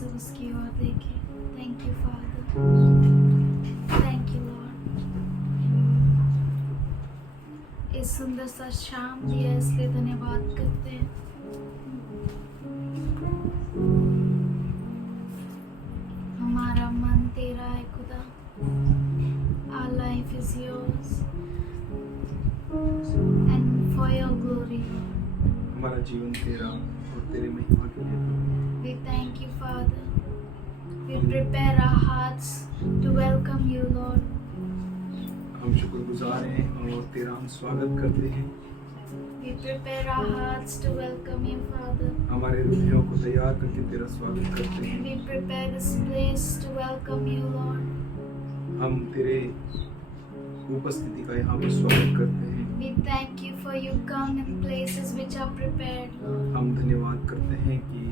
सब उसकी ओर देखें। Thank you father, thank you Lord. इस सुंदर सा शाम दिया इसलिए धन्यवाद करते हैं। हमारा मन तेरा है खुदा, our life is yours and for your glory Lord. हमारा जीवन तेरा और तेरे महिमा के लिए। We thank you Father. We prepare our hearts to welcome you Lord. हम शुक्रगुजार हैं और तेरा हम स्वागत करते हैं। We prepare our hearts to welcome you Father. हमारे हृदयों को तैयार करके तेरा स्वागत करते हैं। We prepare this place to welcome you Lord. हम तेरे उपस्थिति का यहाँ पर स्वागत करते हैं। We thank you for you come in places which are prepared Lord. हम धन्यवाद करते हैं कि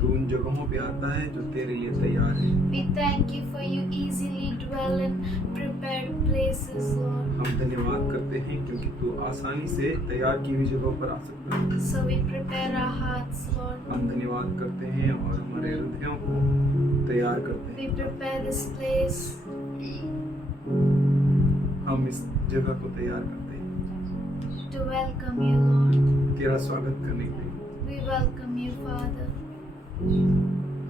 तू उन जगहों पे आता है जो तेरे लिए तैयार है। We thank you for you easily dwell in prepared places Lord. हम धन्यवाद करते हैं क्योंकि तू आसानी से तैयार की हुई जगहों पर आ सकता है। So we prepare our hearts Lord. हम धन्यवाद करते हैं और हमारे हृदयों को तैयार करते We हैं। prepare this place हम इस जगह को तैयार करते हैं to welcome you Lord. तेरा स्वागत करने के लिए। We welcome you Father.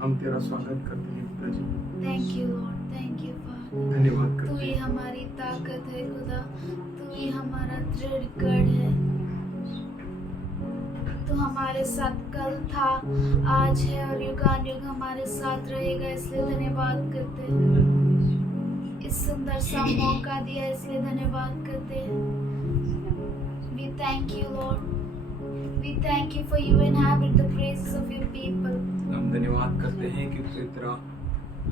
हम तेरा स्वागत करते हैं पिताजी। Thank you Lord. Thank you Father. धन्यवाद तू करते ही हैं। हमारी ताकत है खुदा, तू ही हमारा दृढ़ गढ़ है। तू हमारे साथ कल था, आज है और युगानुयुग हमारे साथ रहेगा, इसलिए धन्यवाद करते हैं। इस सुंदर सा मौका दिया इसलिए धन्यवाद करते हैं। We thank you Lord. We thank you for you inhabit the praises of your people. हम धन्यवाद करते हैं कि तू तेरा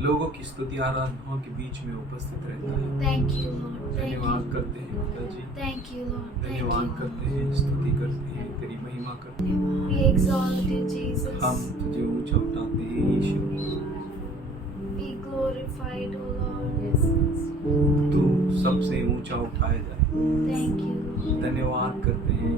लोगों की स्तुति आराधनाओं के बीच में उपस्थित रहता है। Thank you Lord. Thank धन्यवाद you. करते हैं पिताजी। Thank you Lord. Thank धन्यवाद you. करते हैं, स्तुति करते हैं, तेरी महिमा करते हैं। We exalt you Jesus. हम तुझे ऊंचा उठाते हैं यीशु। Be glorified O Lord. तू सबसे ऊंचा उठाया जाए। Thank you Lord. धन्यवाद करते हैं।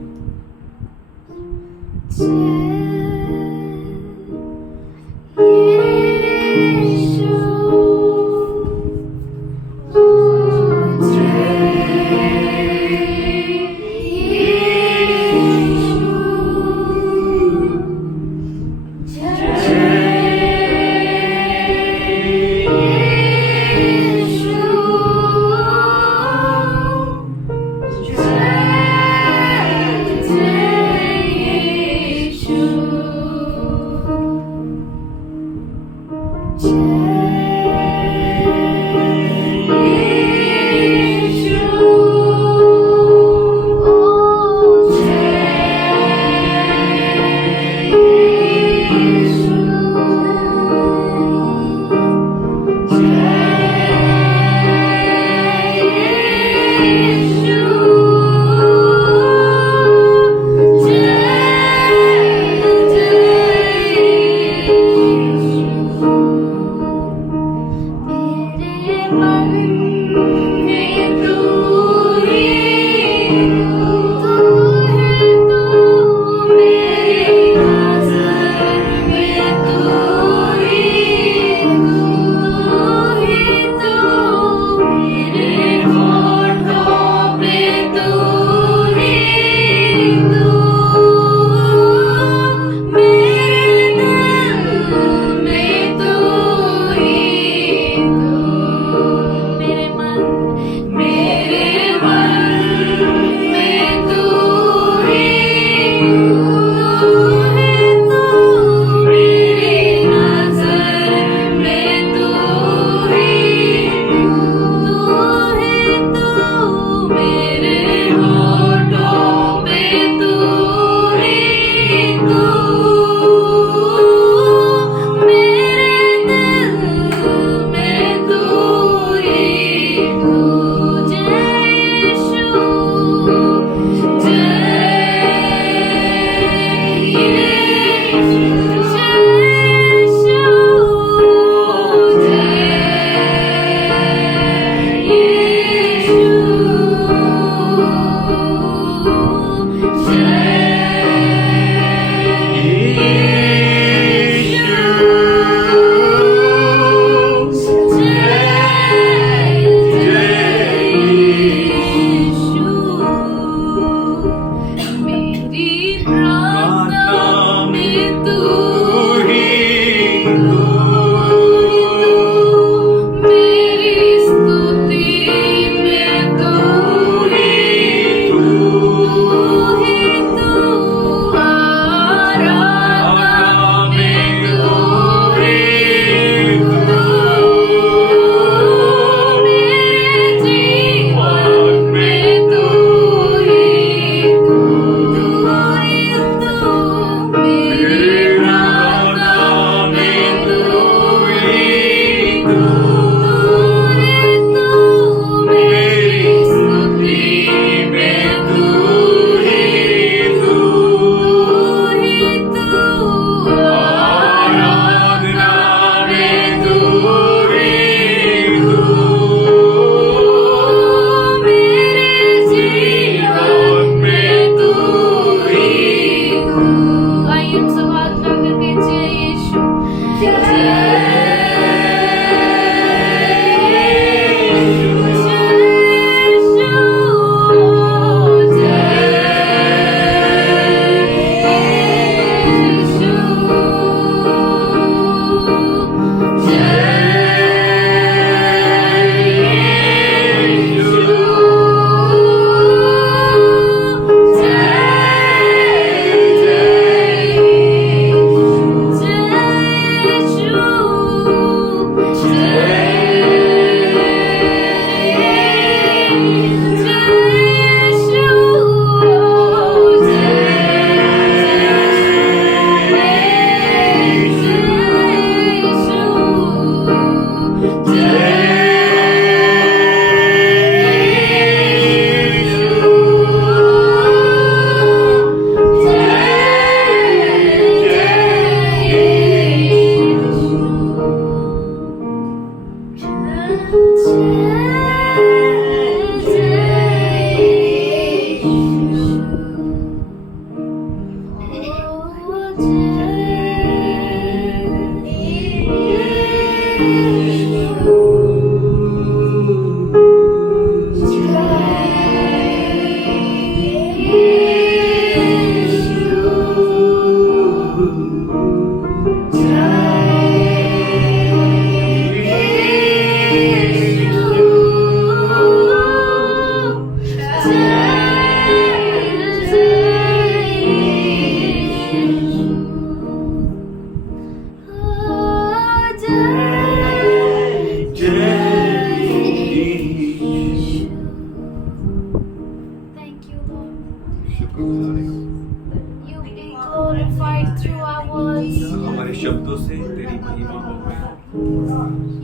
through our words. हमारे शब्दों से तेरी महिमा हो।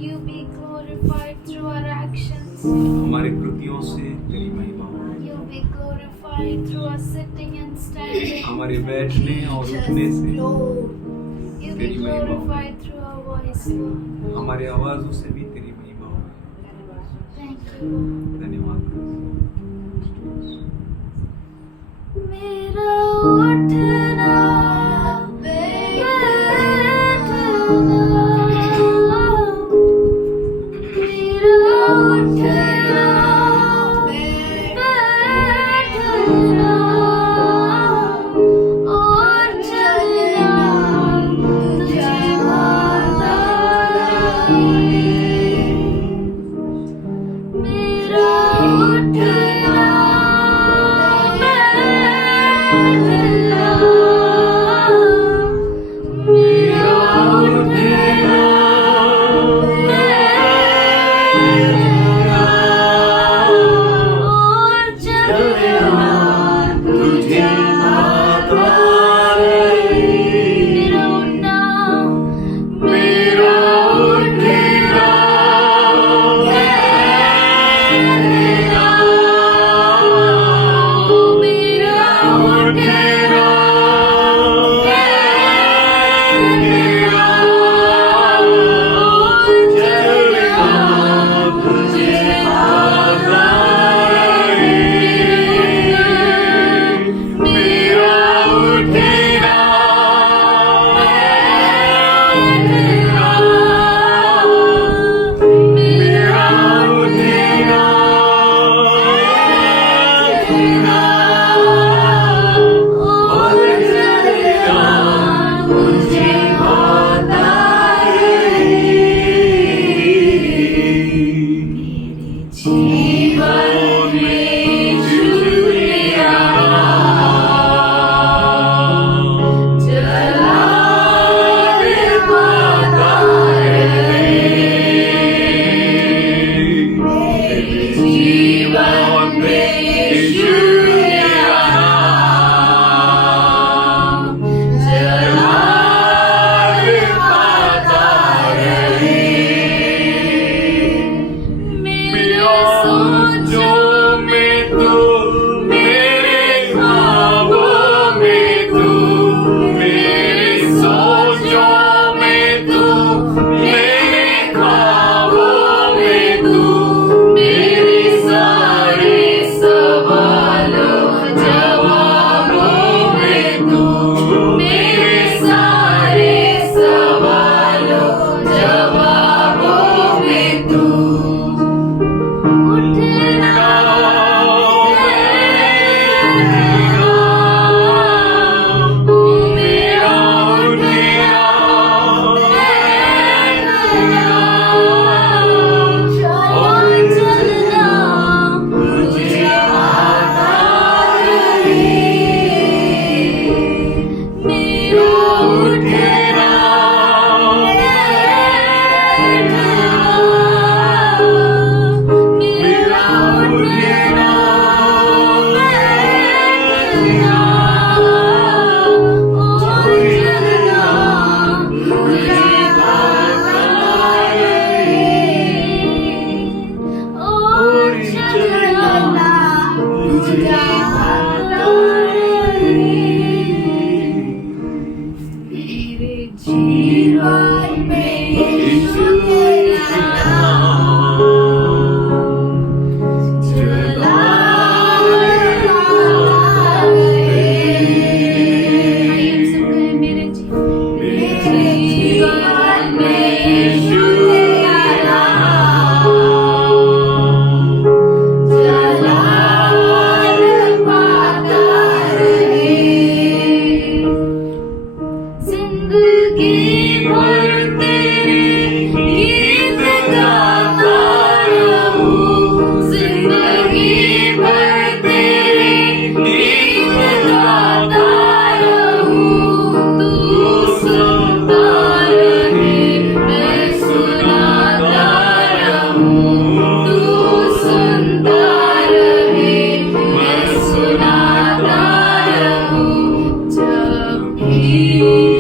You be glorified through our actions. हमारे कृतियों से तेरी महिमा हो। You be glorified through our sitting and standing. हमारे बैठने और उठने से You be तेरी महिमा हो। glorified through our voice, Lord. हमारे आवाजों से भी तेरी महिमा हो। Thank you, Lord. धन्यवाद। मेरा उठना बैठना, मेरा उठना बैठना और चलना तुझे आता है। मेरा उठना You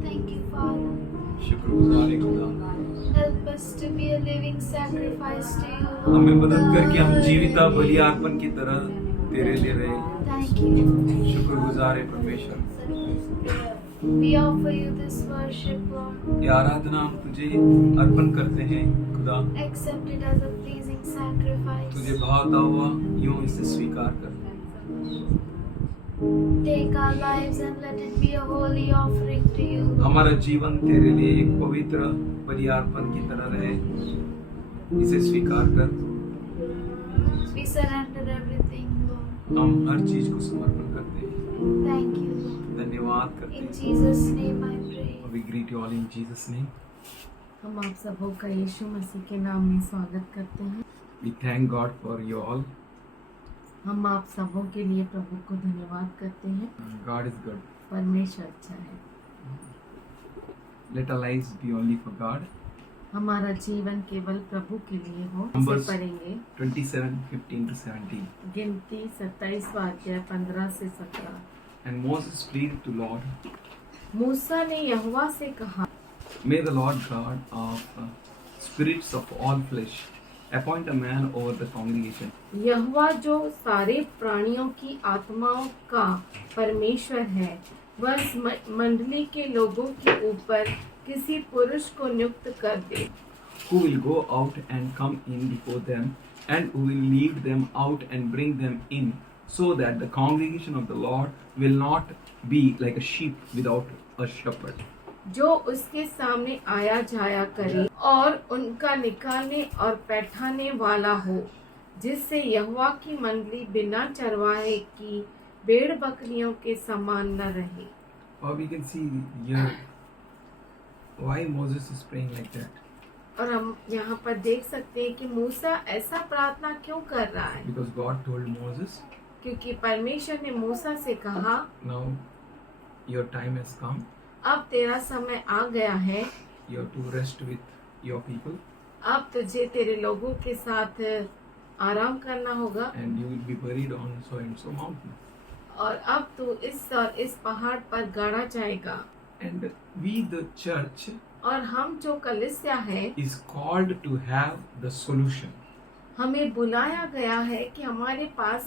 Thank you, Father. शुक्रगुजार है खुदा। Help us to be a living sacrifice to you. हमें मदद करके हम जीविता बलि अर्पण की तरह तेरे लिए रहे। Thank you. शुक्रगुजार है परमेश्वर। We offer you this worship, Lord. ये आराधना हम तुझे अर्पण करते हैं खुदा। Accept it as a pleasing sacrifice. तुझे भावता हुआ यूं इसे स्वीकार कर। Take our lives and let it be a holy offering to you. हमारा जीवन तेरे लिए एक पवित्र बलि अर्पण की तरह रहे। इसे स्वीकार कर। We surrender everything, Lord. हम हर चीज को समर्पण करते हैं। Thank you, Lord. धन्यवाद करते In हैं। Jesus' name I pray. We greet you all in Jesus' name. हम आप सबों का यीशु मसीह के नाम में स्वागत करते हैं। We thank God for you all. हम आप सबों के लिए प्रभु को धन्यवाद करते हैं। God is good. परमेश्वर अच्छा है। Let our lives be only for God. हमारा जीवन केवल प्रभु के लिए हो। Numbers इसे पढ़ेंगे 27:15-17. गिनती 27 अध्याय 15 से 17। And Moses pleaded to Lord, मूसा ने यहोवा से कहा, May the Lord God of spirits of all flesh appoint a man over the congregation. यहोवा जो सारे प्राणियों की आत्माओं का परमेश्वर है, वह इस मंडली के लोगों के ऊपर किसी पुरुष को नियुक्त कर दे, Who will go out and come in before them, and who will lead them out and bring them in, so that the congregation of the Lord will not be like a sheep without a shepherd. जो उसके सामने आया जाया करे और उनका निकालने और बैठाने वाला हो, जिससे यहोवा की मंडली बिना चरवाहे की भेड़ बकरियों के समान न रहे। Or we can see here why Moses is praying like that. और हम यहाँ पर देख सकते हैं कि मूसा ऐसा प्रार्थना क्यों कर रहा है, Because God told Moses, क्योंकि परमेश्वर ने मूसा से कहा, now your time has come. अब तेरा समय आ गया है, You have to rest with your people, अब तुझे तेरे लोगों के साथ आराम करना होगा and you will be buried on so and so mountain. और अब तू इस और इस पहाड़ पर गाड़ा जाएगा। And we, the church, और हम जो कलीसिया है, is called to have the solution. हमें बुलाया गया है कि हमारे पास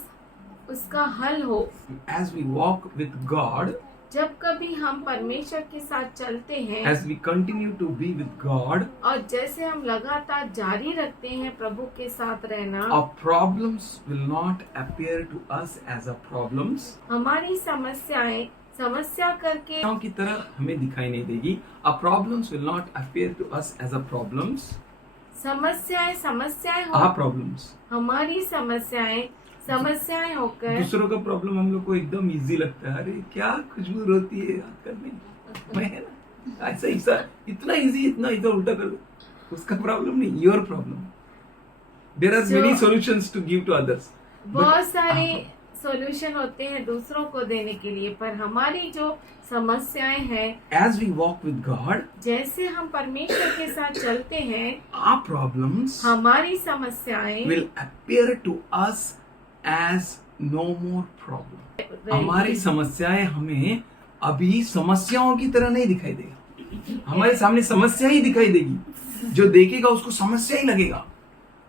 उसका हल हो। As we walk with God, जब कभी हम परमेश्वर के साथ चलते हैं as we continue to be with God, और जैसे हम लगातार जारी रखते हैं प्रभु के साथ रहना, our problems will not appear to us as a problems. हमारी समस्याएं समस्या करके की तरह हमें दिखाई नहीं देगी. Our problems will not appear to us as a problems. समस्याएं हो, Our problems. हमारी समस्याएं होकर दूसरों का प्रॉब्लम हम लोग को एकदम इजी लगता है. अरे क्या खुशबू होती है याद करने मैं है ना, ऐसा इतना इजी, इतना इधर उल्टा कर दो. उसका प्रॉब्लम नहीं, your problem. There are many solutions to give to others. बहुत सारे सॉल्यूशन होते हैं दूसरों को देने के लिए, पर हमारी जो समस्याएं हैं, as we walk with God, जैसे हम परमेश्वर के साथ चलते हैं, our problems हमारी समस्याएं will appear to us as no more problem. हमारी समस्याएं हमें अभी समस्याओं की तरह नहीं दिखाई देगी. हमारे सामने समस्या ही दिखाई देगी. जो देखेगा उसको समस्या ही लगेगा.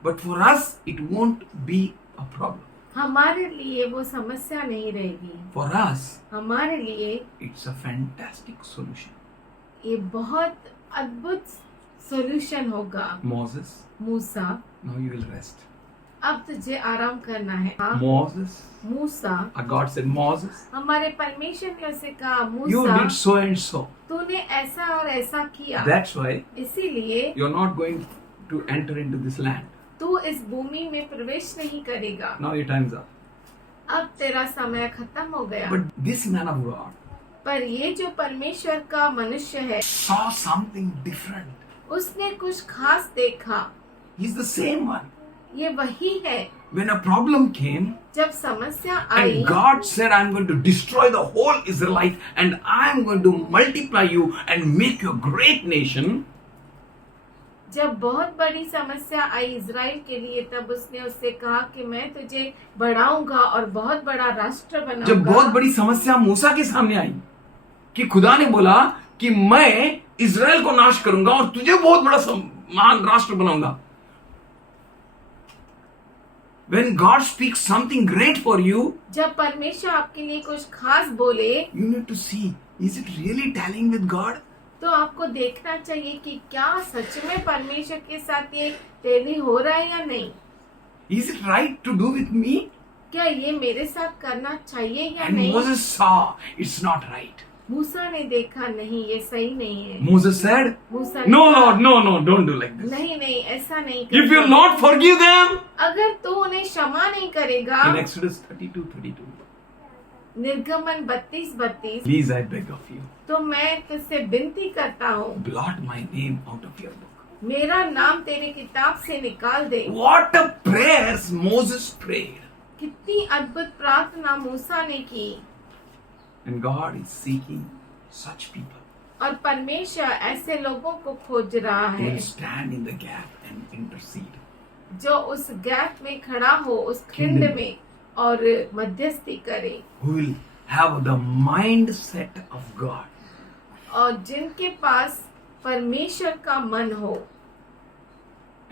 But for us it won't be a problem. हमारे लिए वो समस्या नहीं रहेगी. For us हमारे लिए it's a fantastic solution. ये बहुत अद्भुत सॉल्यूशन होगा. Moses, Musa, now you will rest. अब तुझे आराम करना है. Moses, मूसा, God said, Moses, हमारे परमेश्वर ने उसे कहा, you did Musa so and so. तूने ऐसा और ऐसा किया, That's why इसीलिए you're not going to enter into this land. तू इस भूमि में प्रवेश नहीं करेगा. Now your time's up. अब तेरा समय खत्म हो गया. But this man of God पर ये जो परमेश्वर का मनुष्य है, saw something different. उसने कुछ खास देखा। He's the same one. ये वही है। When a problem came, जब समस्या आई and God said, I'm going to destroy the whole Israelite and I'm going to multiply you and make you a great nation. जब बहुत बड़ी समस्या आई इज़राइल के लिए, तब उसने उससे कहा कि मैं तुझे बढ़ाऊंगा और बहुत बड़ा राष्ट्र बनाऊंगा। जब बहुत बड़ी समस्या मूसा के सामने आई कि खुदा ने बोला कि मैं इज़राइल को नाश करूंगा और तुझे बहुत बड़ा महान राष्ट्र बनाऊंगा। When God speaks something great for you, जब परमेश्वर आपके लिए कुछ खास बोले, you need to see, is it really tallying with God? तो आपको देखना चाहिए कि क्या सच में परमेश्वर के साथ ये टैली हो रहा है या नहीं। Is it right to do with me? क्या ये मेरे साथ करना चाहिए या And नहीं। Moses saw, it's not right. मूसा ने देखा, नहीं ये सही नहीं है। Moses said, मूसा ने no कहा, Lord, no, don't do like this. नहीं नहीं ऐसा नहीं If you करना। not forgive them, अगर तू उन्हें क्षमा नहीं करेगा, in Exodus 32:32, निर्गमन 32:32, please I beg of you, तो मैं तुझसे विनती करता हूँ, blot my name out of your book. मेरा नाम तेरे किताब से निकाल दे। What a prayers Moses prayed. कितनी अद्भुत प्रार्थना मूसा ने की। And God is seeking such people और परमेश्वर ऐसे लोगों को खोज रहा who है will stand in the gap and intercede. जो उस गैप में खड़ा हो, उस खिंड में, और मध्यस्थी करे, Who will have the mindset of God. और जिनके पास परमेश्वर का मन हो,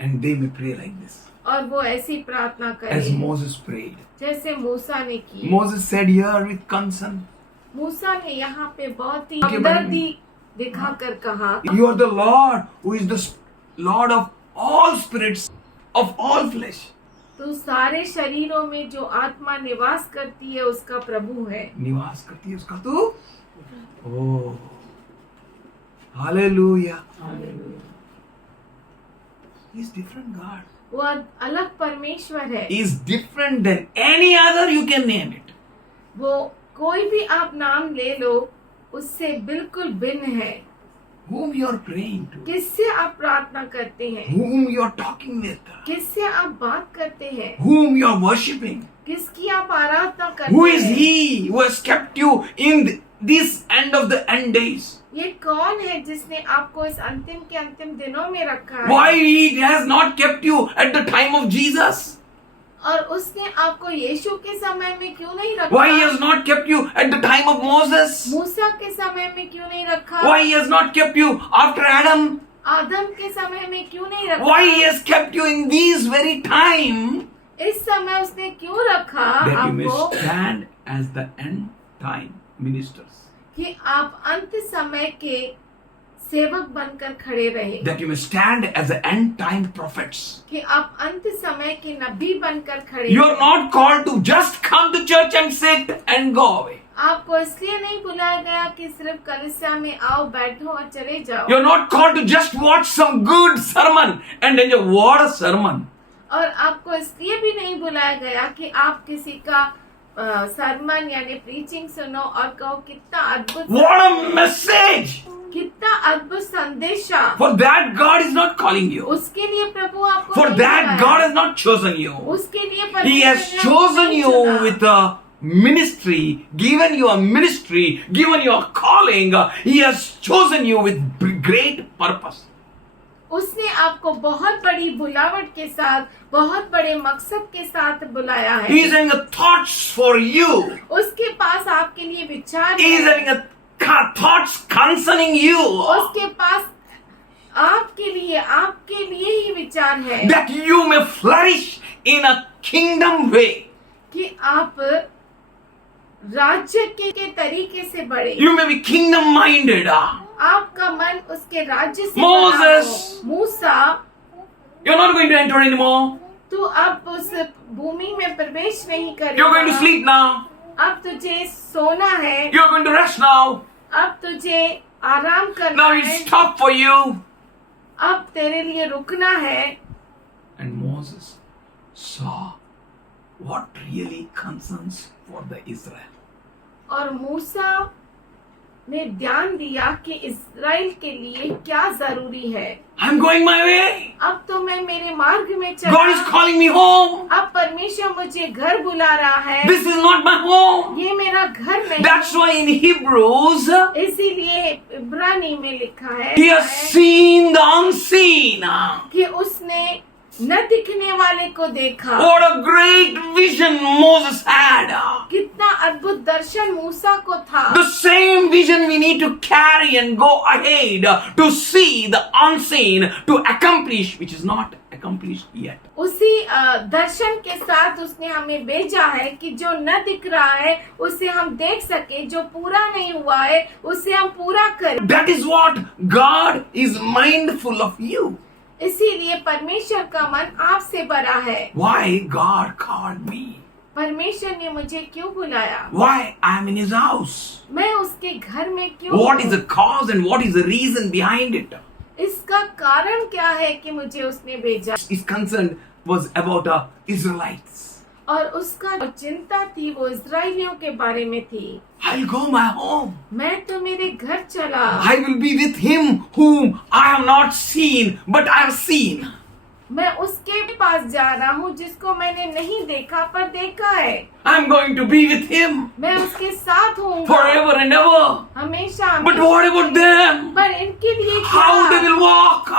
And they may pray like this. और वो ऐसी प्रार्थना As करे Moses prayed. जैसे मूसा ने की। Moses said here with concern, मूसा ने यहाँ पे बहुत ही के बारे में- हमदर्दी दिखाकर कहा, you are the Lord who is the Lord of all spirits, of all flesh. तू सारे शरीरों में जो आत्मा निवास करती है उसका प्रभु है। निवास करती है उसका तू। Oh, hallelujah. He is different God. वो अलग परमेश्वर है। He is different than any other you can name it. वो कोई भी आप नाम ले लो, उससे बिल्कुल भिन्न है। Whom you are praying to, किससे आप प्रार्थना करते हैं, whom you are talking with, किससे आप बात करते हैं, whom you are worshipping. किसकी आप आराधना करते Who is हैं। He who has kept you in this end of the end days? ये कौन है जिसने आपको इस अंतिम के अंतिम दिनों में रखा है। Why He has not kept you at the time of Jesus? और उसने आपको यीशु के समय में क्यों नहीं रखा। Why He has not kept you at the time of Moses? मूसा के समय में क्यों नहीं रखा। Why He has not kept you after Adam? आदम के समय में क्यों नहीं रखा। Why He has kept you in these very time? इस समय उसने क्यों रखा That you may आपको, stand as the end time ministers. कि आप अंत समय के सेवक बनकर खड़े रहे, That you may stand as the end time prophets. कि आप अंत समय के नबी बनकर खड़े You are रहे। not called to just come to church and sit and go away. आपको इसलिए नहीं बुलाया गया कि सिर्फ कलीसिया में आओ, बैठो और चले जाओ। You are not called to just watch some good sermon and then you what a sermon. और आपको इसलिए भी नहीं बुलाया गया कि आप किसी का सरमन यानी प्रीचिंग सुनो और कहो कितना अद्भुत, What a message! कितना अद्भुत संदेशा। For that God is not calling you. उसके लिए प्रभु आपको For नहीं that बुलाया। God has not chosen you. उसके लिए He परमेश्वर has ने आपको chosen नहीं you चुना। with a ministry, given you a ministry, given you a calling. He has chosen you with great purpose. उसने आपको बहुत बड़ी बुलावट के साथ, बहुत बड़े मकसद के साथ बुलाया है। He is having a thoughts for you. उसके पास आपके लिए विचार He is है। having a thoughts concerning you. उसके पास आपके लिए ही विचार है That you may flourish in a kingdom way. कि आप राज्य के तरीके से बढ़े। You may be kingdom minded. आपका मन उसके राज्य से Moses. बड़ा हो। मूसा, You're not going to enter anymore. तू अब उस भूमि में प्रवेश नहीं You're going to करेगा। sleep now. अब तुझे सोना है, You're going to rest now. अब तुझे आराम करना Now है, it's stop for you. अब तेरे लिए रुकना है। And Moses saw what really concerns for the Israel. और मूसा ने ध्यान दिया कि इज़राइल के लिए क्या जरूरी है। I'm going my way. अब तो मैं मेरे मार्ग में God is चला। calling me home. अब परमेश्वर मुझे घर बुला रहा है। This is not my home. ये मेरा घर नहीं। That's why in Hebrews, इसीलिए इब्रानी में लिखा है he has seen the unseen. कि उसने न दिखने वाले को देखा। What a great vision Moses had. कितना अद्भुत दर्शन मूसा को था। The same vision we need to carry and go ahead to see the unseen, to accomplish which is not accomplished yet. उसी दर्शन के साथ उसने हमें भेजा है कि जो न दिख रहा है उसे हम देख सके, जो पूरा नहीं हुआ है उसे हम पूरा करें। That is what God is mindful of you. इसीलिए परमेश्वर का मन आपसे भरा है। Why God called me? परमेश्वर ने मुझे क्यों बुलाया? Why I am in His house? मैं उसके घर में क्यों What is हूँ? the cause and what is the reason behind it? इसका कारण क्या है कि मुझे उसने भेजा? His concern was about Israelites. और उसका जो चिंता थी वो इजराइलियों के बारे में थी। I'll go my home. मैं तो मेरे घर चला। I will be with him whom I have not seen, but I have seen. मैं उसके पास जा रहा हूँ जिसको मैंने नहीं देखा पर देखा है। I'm going to be with him मैं उसके साथ हूँ forever and ever. हमेशा। But what about them? पर इनके लिए How they क्या? will walk?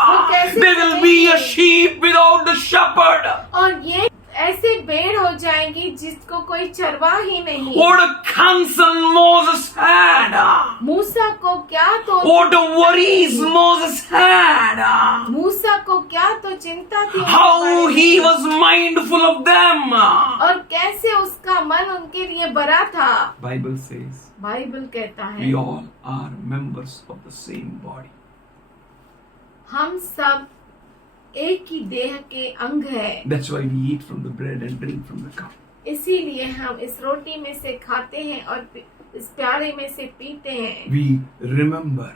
They will be a sheep without the shepherd. और ये ऐसे भेड़ हो जाएंगी जिसको कोई चरवाह ही नहीं। What a concern Moses had. मूसा को क्या तो What a worries Moses had. मूसा को क्या तो चिंता थी उनके How बारे में। he was mindful of them. और कैसे उसका मन उनके लिए भरा था। Bible says बाइबल कहता है we all are members of the same body. हम सब एक ही देह के अंग है। That's why we eat from the bread and drink from the cup. इसीलिए हम इस रोटी में से खाते हैं और इस प्याले में से पीते हैं। We remember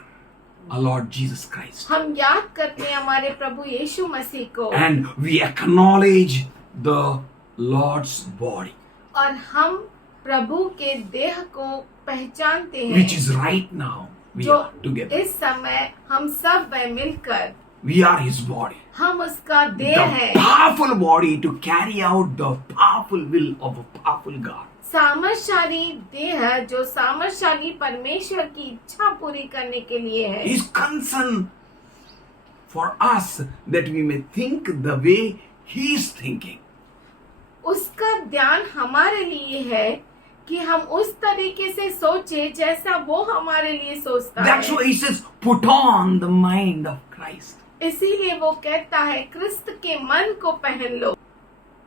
our Lord Jesus Christ. हम याद करते हैं हमारे प्रभु यीशु मसीह को। And we acknowledge the Lord's body, और हम प्रभु के देह को पहचानते हैं। which is right now we जो are together. इस समय हम सब मिलकर We are His body. हम उसका देह है। The powerful body to carry out the powerful will of a powerful God. सामर्थशाली देह जो सामर्थशाली परमेश्वर की इच्छा पूरी करने के लिए है। His concern for us that we may think the way He is thinking. उसका ध्यान हमारे लिए है कि हम उस तरीके से सोचे जैसा वो हमारे लिए सोचता That's है। why He says, put on the mind of Christ. इसीलिए वो कहता है क्रिस्त के मन को पहन लो।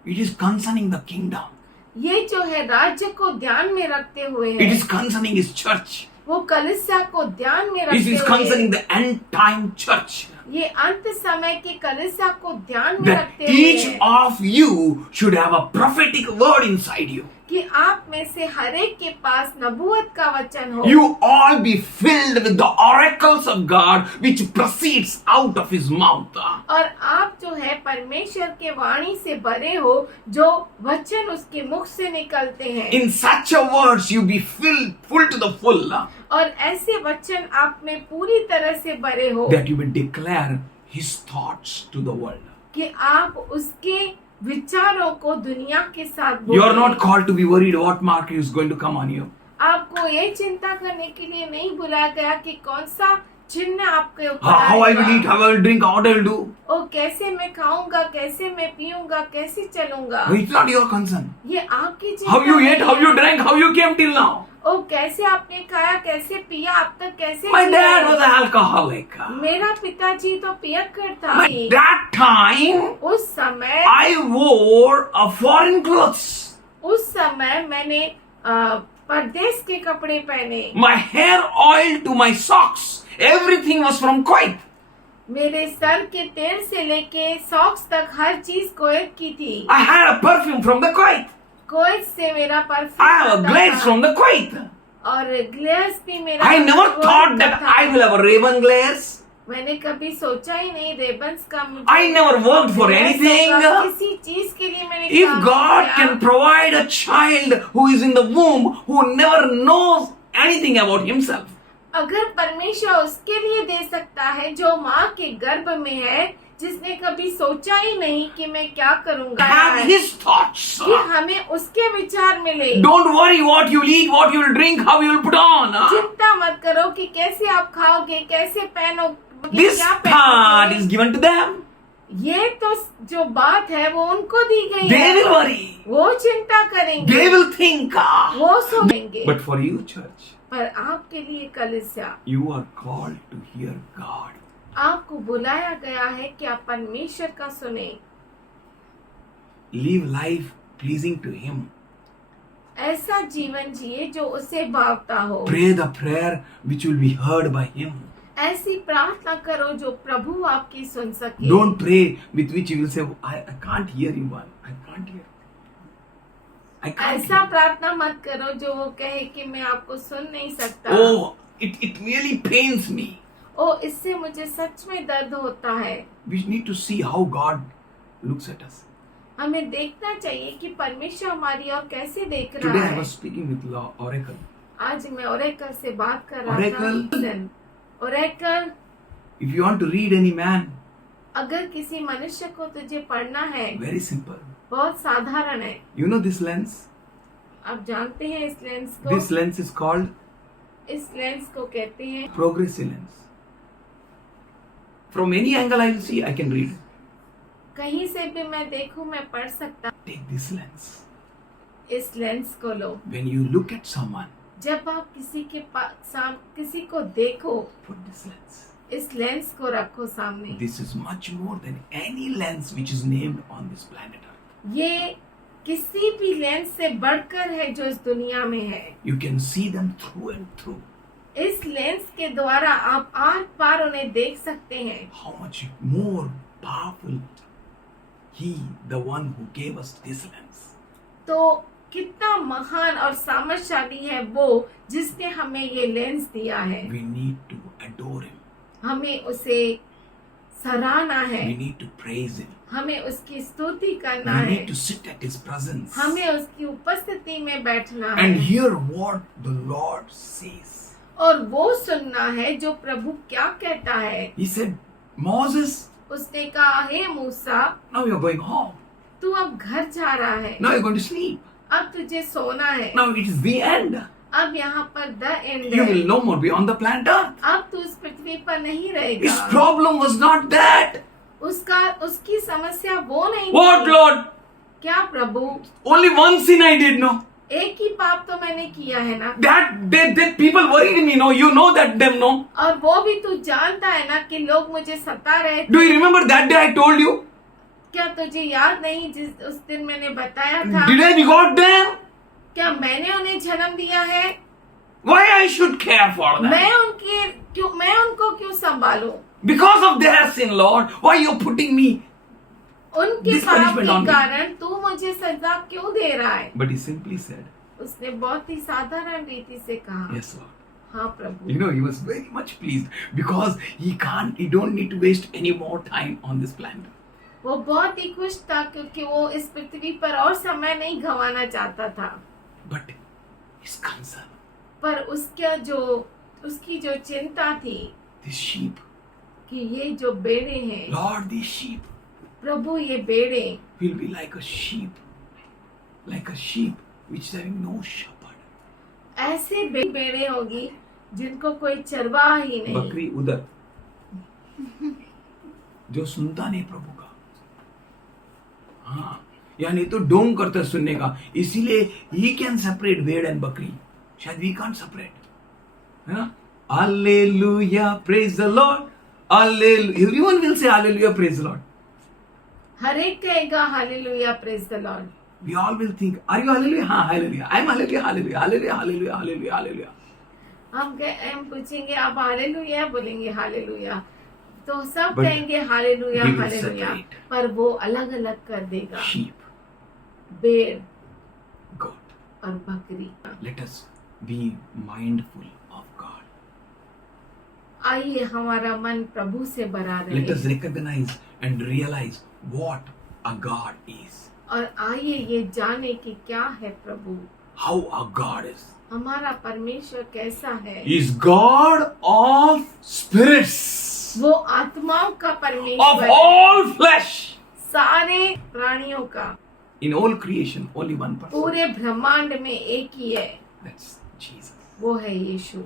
It is concerning the kingdom. ये जो है राज्य को ध्यान में रखते हुए It है। is concerning His church. वो कलीसिया को ध्यान में It रखते is हुए concerning the end time church. ये अंत समय के कलीसिया को ध्यान में That रखते हुए each है of you should have a prophetic word inside you. कि आप में से हर एक के पास नबूवत का वचन हो। You all be filled with the oracles of God which proceeds out of His mouth. और आप जो है परमेश्वर के वाणी से भरे हो जो वचन उसके मुख से निकलते हैं। In such a words you be filled full to the full, और ऐसे वचन आप में पूरी तरह से भरे हो that you will declare His thoughts to the world. कि आप उसके विचारों को दुनिया के साथ You are बोलें। not called to be worried what mark is going to come on you. आपको ये चिंता करने के लिए नहीं बुलाया गया कि कौन सा चिन्ह आपके ऊपर How I will आएगा। eat, how I will drink, what I will do. ओ कैसे मैं खाऊंगा, कैसे मैं पीऊंगा, कैसे चलूंगा। It's not your concern. ये आपकी चिंता How you नहीं ate, how है। you drank, how you came till now. ओ कैसे आपने खाया, कैसे पिया, अब तक कैसे My जिए। dad was an alcoholic. मेरा पिताजी तो पियक्कड़ था। At that time, उस समय I wore a foreign clothes. उस समय मैंने परदेश के कपड़े पहने। My hair oil to my socks. Everything was from Kuwait. मेरे सर के तेल से लेके सॉक्स तक हर चीज कोयत की थी। I had a perfume from the Kuwait. कोयत से मेरा परफ्यूम I have a आता glaze था। from the Kuwait. और ग्लेयर्स भी मेरा I never कोयत thought का that था। I will have a Ray-Ban glaze. मैंने कभी सोचा ही नहीं रेबन्स का मुझे I never worked for ग्लेयर्स anything. होगा। किसी चीज के लिए मैंने If काम God किया। can provide a child who is in the womb who never knows anything about himself, अगर परमेश्वर उसके लिए दे सकता है जो माँ के गर्भ में है, जिसने कभी सोचा ही नहीं कि मैं क्या करूंगा, Have his thoughts. कि हमें उसके विचार मिले। Don't worry what you'll eat, what you'll drink, how you'll put on. चिंता मत करो कि कैसे आप खाओगे, कैसे पहनोगे, This क्या thought पहनोगे। is given to them. ये तो जो बात है वो उनको दी गई They है। will worry. वो चिंता करेंगे, They will think. वो सोचेंगे। But for you, church, पर आपके लिए कलीसिया, you are called to hear God. आपको बुलाया गया है कि आप परमेश्वर का सुने, Live life pleasing to Him. ऐसा जीवन जिए जो उसे भावता हो। Pray the prayer which will be heard by Him. ऐसी प्रार्थना करो जो प्रभु आपकी सुन सके। Don't pray with which you will say, I can't hear you, man. I can't hear. I can't ऐसा hear. प्रार्थना मत करो जो वो कहे कि मैं आपको सुन नहीं सकता। Oh, it really pains me. ओ, इससे मुझे सच में दर्द होता है। We need to see how God looks at us. हमें देखना चाहिए कि परमेश्वर हमारी ओर कैसे देख रहा Today I है। was speaking with Oracle. आज मैं ओरेकल से बात कर रहा Oracle. था। Oracle, If you want to read any man, अगर किसी मनुष्य को तुझे पढ़ना है, very simple. बहुत साधारण है। You know this lens? आप जानते हैं इस लेंस को? This lens is called इस लेंस को कहते हैं progressive lens. From any angle I will see, I can read. कहीं से भी मैं देखूं, मैं पढ़ सकता। Take this lens. इस लेंस को लो। When you look at someone, जब आप किसी के किसी को देखो, put this lens. इस लेंस को रखो सामने। This is much more than any lens which is named on this planet Earth. ये किसी भी लेंस से बढ़कर है जो इस दुनिया में है। You can see them through and through. इस लेंस के द्वारा आप आर पार उन्हें देख सकते हैं। How much more powerful He, the one who gave us this lens. तो कितना महान और सामर्थशाली है वो जिसने हमें ये लेंस दिया है। We need to adore Him. हमें उसे सराहना है, We need to praise Him. हमें उसकी स्तुति करना We है, need to sit at His presence हमें उसकी उपस्थिति में बैठना and है hear what the Lord says. और वो सुनना है जो प्रभु क्या कहता है। He said, Moses, उसने कहा, हे मूसा, now you're going home. तू अब घर जा रहा है, Now you're going to sleep. अब तुझे सोना है, Now it is the end. अब यहाँ पर द एंड You है, will no more be on the planet Earth. अब तू इस पृथ्वी पर नहीं His रहेगा। problem was not that. उसकी समस्या वो नहीं What, थी। Lord? क्या प्रभु, Only one sin I did, no? एक ही पाप तो मैंने किया है ना, That people worried me, no? You know that them, no? और वो भी तू जानता है ना कि लोग मुझे सता रहे थे। Do you remember that day I told you? क्या तुझे याद नहीं जिस उस दिन मैंने बताया था? Did I begot them? क्या मैंने उन्हें जन्म दिया है? Why I should care for them? मैं उनको क्यों संभालूं? Because of their sin, Lord. Why you're putting me? उनके This पाप punishment on के me. कारण तू मुझे सजा क्यों दे रहा है? But he simply said, उसने बहुत ही साधारण रीति से कहा, yes, Lord. हाँ प्रभु। You know, he was very much pleased because he don't need to waste any more time on this planet. वो बहुत ही खुश था क्योंकि वो इस पृथ्वी पर और समय नहीं गंवाना चाहता था। But his concern, पर उसकी जो चिंता थी this sheep, कि ये जो बेड़े हैं, Lord, these sheep प्रभु ये बेड़े will be like a sheep which is having no shepherd. ऐसे बेड़े होगी जिनको कोई चरवाहा ही नहीं। बकरी उधर जो सुनता नहीं प्रभु का, हाँ, या नहीं तो डोंग करता है सुनने का, इसीलिए he can separate भेड़ एंड बकरी, शायद we can't separate, है ना? Hallelujah, praise the Lord, hallelujah, everyone will say hallelujah, praise the Lord. हर एक कहेगा hallelujah praise the Lord. We all will think, are you hallelujah? हाँ, hallelujah, I'm hallelujah, hallelujah, hallelujah, hallelujah, hallelujah, hallelujah. हम पूछेंगे आप hallelujah, बोलेंगे hallelujah, तो सब But कहेंगे hallelujah we will hallelujah, separate. पर वो अलग अलग कर देगा। Sheep, भेड़ goat. और बकरी। Let us be mindful of God. आइए हमारा मन प्रभु से भरा Let us रहे recognize and realize what a God is. और आइए ये जाने कि क्या है प्रभु, how our God is. हमारा परमेश्वर कैसा है? He is God of spirits, वो आत्माओं का of परमेश्वर है, all flesh. सारे प्राणियों का। In all creation, only one person. पूरे ब्रह्मांड में एक ही है, That's Jesus. वो है यीशु।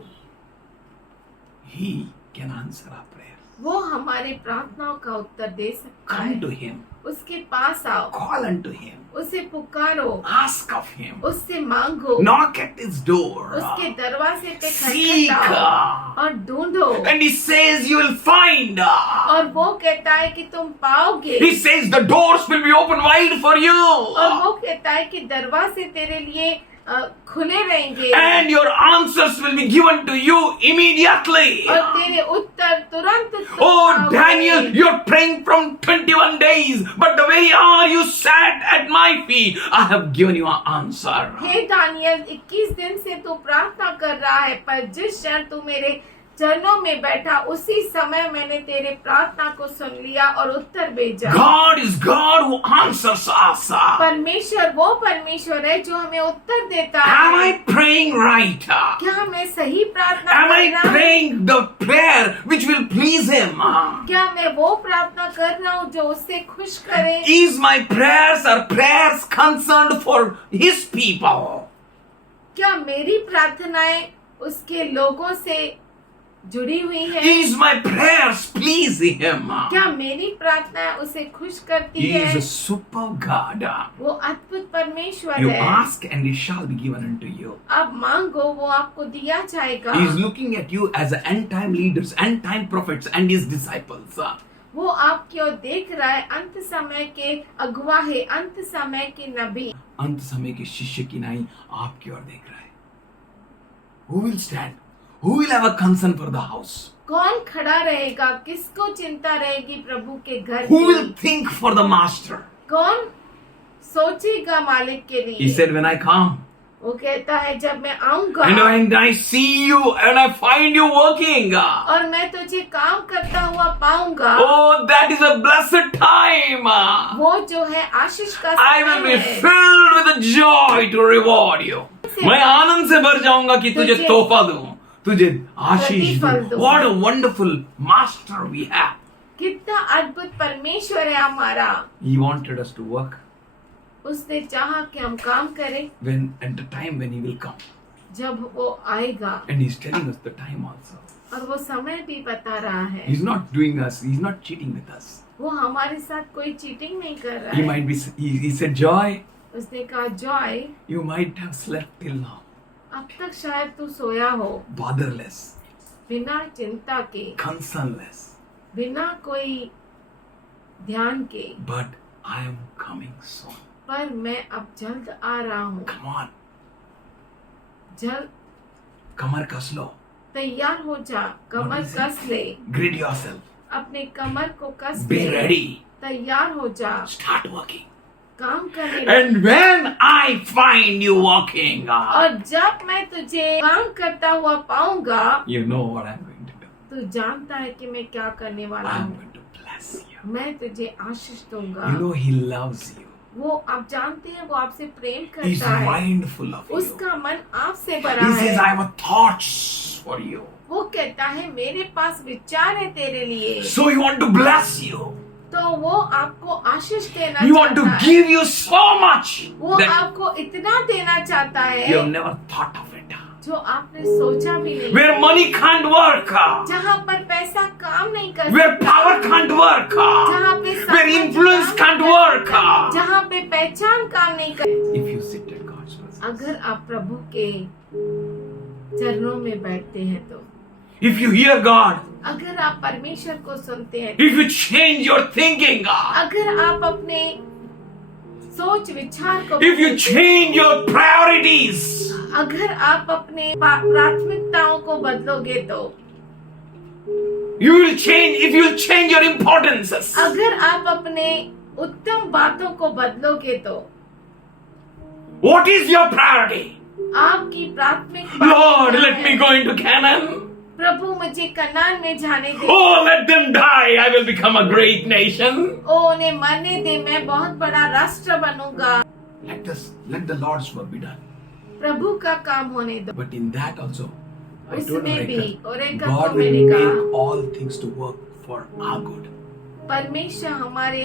He can answer our prayer. वो हमारे प्रार्थनाओं का उत्तर दे सकता Come to है। Him. उसके पास आओ, Call unto Him. उसे पुकारो, Ask of Him. उससे मांगो, Knock at His door. उसके दरवाजे पे Seek. खटखटाओ और ढूंढो। And He says you will find. और वो कहता है कि तुम पाओगे। He says the doors will be open wide for you. और वो कहता है कि दरवाजे तेरे लिए खुले रहेंगे And your answers will be given to you immediately. और तेरे उत्तर तुरंत तुम Oh, पाओगे। Daniel, you're praying from 21 days, but the way you are, you sat at my feet. I have given you an answer. Hey Daniel, 21 दिन से तू प्रार्थना कर रहा है, पर जिस क्षण तू मेरे चरणों में बैठा, उसी समय मैंने तेरे प्रार्थना को सुन लिया और उत्तर भेजा। God is God who answers us. परमेश्वर वो परमेश्वर है जो हमें उत्तर देता Am है। I praying right? क्या मैं सही प्रार्थना Am कर I रहा हूँ? praying the prayer which will please Him? क्या मैं वो प्रार्थना कर रहा हूँ जो उससे खुश करे? Is my prayers are prayers concerned for His people? क्या मेरी प्रार्थनाएं उसके लोगों से जुड़ी हुई है? Is my prayers please Him? क्या मेरी प्रार्थना उसे खुश करती He है? is a super God. वो अद्भुत परमेश्वर You है। ask and it shall be given unto you. आप मांगो, वो आपको दिया जाएगा। He is looking at you as the end time leaders, end time prophets and His disciples. वो आपकी ओर देख रहा है, अंत समय के अगुवा है, अंत समय के नबी। अंत समय के शिष्य की नाई आपकी ओर देख रहा है। Who will stand? Who will have a concern for the house? कौन खड़ा रहेगा? किसको चिंता रहेगी प्रभु के घर Who की? will think for the master? कौन सोचेगा मालिक के लिए? He said, when I come वो कहता है जब मैं आऊंगा and when I see you and I find you working, और मैं तुझे काम करता हुआ पाऊंगा, oh, that is a blessed time. वो जो है आशीष का I will समय be है। filled with the joy to reward you. मैं आनंद से भर जाऊंगा कि तुझे तुझे तोहफा दूं, तुझे आशीष प्रतिफल दूं। दूं। What a wonderful master we have. कितना अद्भुत परमेश्वर है हमारा। He wanted us to work उसने चाहा कि हम काम करें when at the time when He will come. जब वो आएगा, And He's telling us the time also. और वो समय भी बता रहा है। He's not doing us. He's not cheating with us. वो हमारे साथ कोई चीटिंग नहीं कर रहा He है। might be. He said, Joy, उसने कहा Joy, you might have slept till now, अब तक शायद तू सोया हो, fatherless, बिना चिंता के, concernless. बिना कोई ध्यान के, But I am coming soon. पर मैं अब जल्द आ रहा हूँ। Come on, जल्द कमर कस लो. तैयार हो जा, कमर What is it? कस ले, Grid yourself. अपने कमर को कस Be ले, ready. तैयार हो जा, Start working. काम करने लग। And when I find you working, और जब मैं तुझे काम करता हुआ पाऊंगा, you know what I'm going to do. तू जानता है कि मैं क्या करने वाला I'm हूँ। going to bless you. मैं तुझे आशीष दूंगा। You know He loves you. वो आप जानते हैं, वो आपसे प्रेम He's करता है, mindful of you. उसका मन आपसे भरा He says, है। I have thoughts for you. वो कहता है मेरे पास विचार है तेरे लिए, So He want to bless you. तो वो आपको आशीष देना He want to चाहता है। give you so much वो that आपको इतना देना चाहता you have है never thought of it. जो आपने सोचा भी नहीं। Where money can't work, जहाँ पर पैसा काम नहीं कर where सकता, power can't work, जहाँ पे where सामर्थ्य influence काम can't नहीं कर work. सकता, जहाँ पे पहचान काम नहीं कर। If you sit at God's presence, अगर आप प्रभु के चरणों में बैठते हैं तो, if you hear God, अगर आप परमेश्वर को सुनते हैं, if you change your thinking, अगर आप अपने सोच विचार को if you change your priorities, अगर आप अपने प्राथमिकताओं को बदलोगे तो, you will change, if you will change your importances, अगर आप अपने उत्तम बातों को बदलोगे तो, what is your priority? आपकी प्राथमिक Lord, क्या let है? me go into Canaan. प्रभु मुझे कनान में जाने दे। Oh, let them die. I will become a great nation. ओ उन्हें मरने दे, मैं बहुत बड़ा राष्ट्र बनूंगा। Let the Lord's work be done. प्रभु का काम होने दो। But in that also, I told उसमें भी Rekha, और एक God को मैंने will कहा make all things to work for our good. परमेश्वर हमारे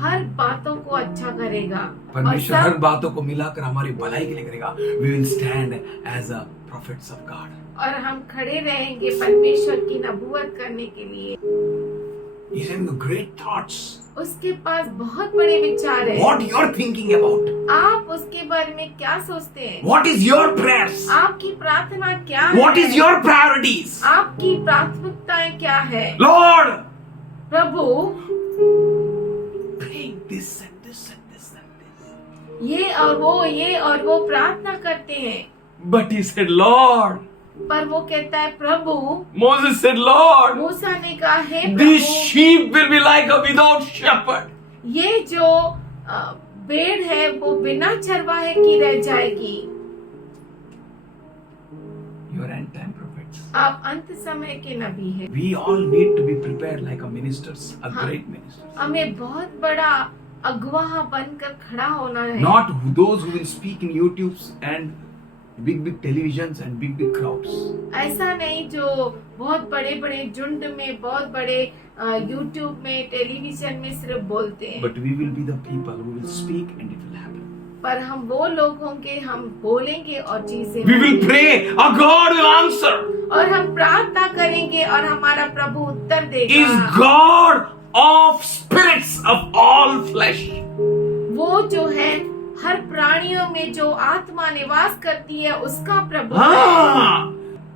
हर बातों को अच्छा करेगा और परमेश्वर हर सब बातों को मिलाकर हमारी भलाई के लिए करेगा. We will stand as a prophets of God. और हम खड़े रहेंगे परमेश्वर की नबूवत करने के लिए। He's having great thoughts. उसके पास बहुत बड़े विचार है। What you're thinking about? आप उसके बारे में क्या सोचते हैं? What is your prayers? आपकी प्रार्थना क्या है? What is your priorities? आपकी प्राथमिकताएं क्या है? Lord, Prabhu pray this and this and this and this. ये और वो प्रार्थना करते हैं, But he said, Lord. पर वो कहता है प्रभु। Moses said, Lord, मूसा ने कहा है these Prabhu, sheep will be like a without shepherd. ये जो भेड़ है वो बिना चरवाहे की रह जाएगी। Your end time prophets. आप अंत समय के नबी हैं। We all need to be prepared like a ministers, a great ministers. हमें बहुत बड़ा अगुवा बनकर खड़ा होना है। Not those who will speak in YouTubes and big televisions and big crowds. ऐसा नहीं जो बहुत बड़े बड़े झुंड में, बहुत बड़े YouTube में, टेलीविजन में सिर्फ बोलते हैं। But we will be the people who will speak and it will happen. पर हम वो लोग होंगे, हम बोलेंगे और चीजें We will होंगी। pray, our God will answer. और हम प्रार्थना करेंगे और हमारा प्रभु उत्तर देगा। Is God of spirits of all flesh. वो जो है हर प्राणियों में जो आत्मा निवास करती है उसका प्रभु है। Ah,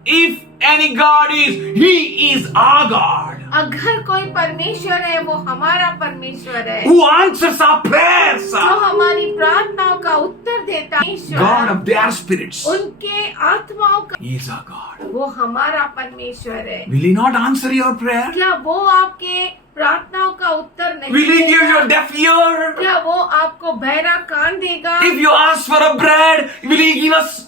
if any God is, He is our God. अगर कोई परमेश्वर है वो हमारा परमेश्वर है, Who answers our prayers. जो हमारी प्रार्थनाओं का उत्तर देता है। God of their spirits. उनके आत्माओं का He is our God. वो हमारा परमेश्वर है। Will He not answer your prayer? क्या वो आपके प्रार्थनाओं का उत्तर नहीं Will He give you देगा? a deaf ear? क्या वो आपको बहरा कान देगा? If you ask for a bread, will He give us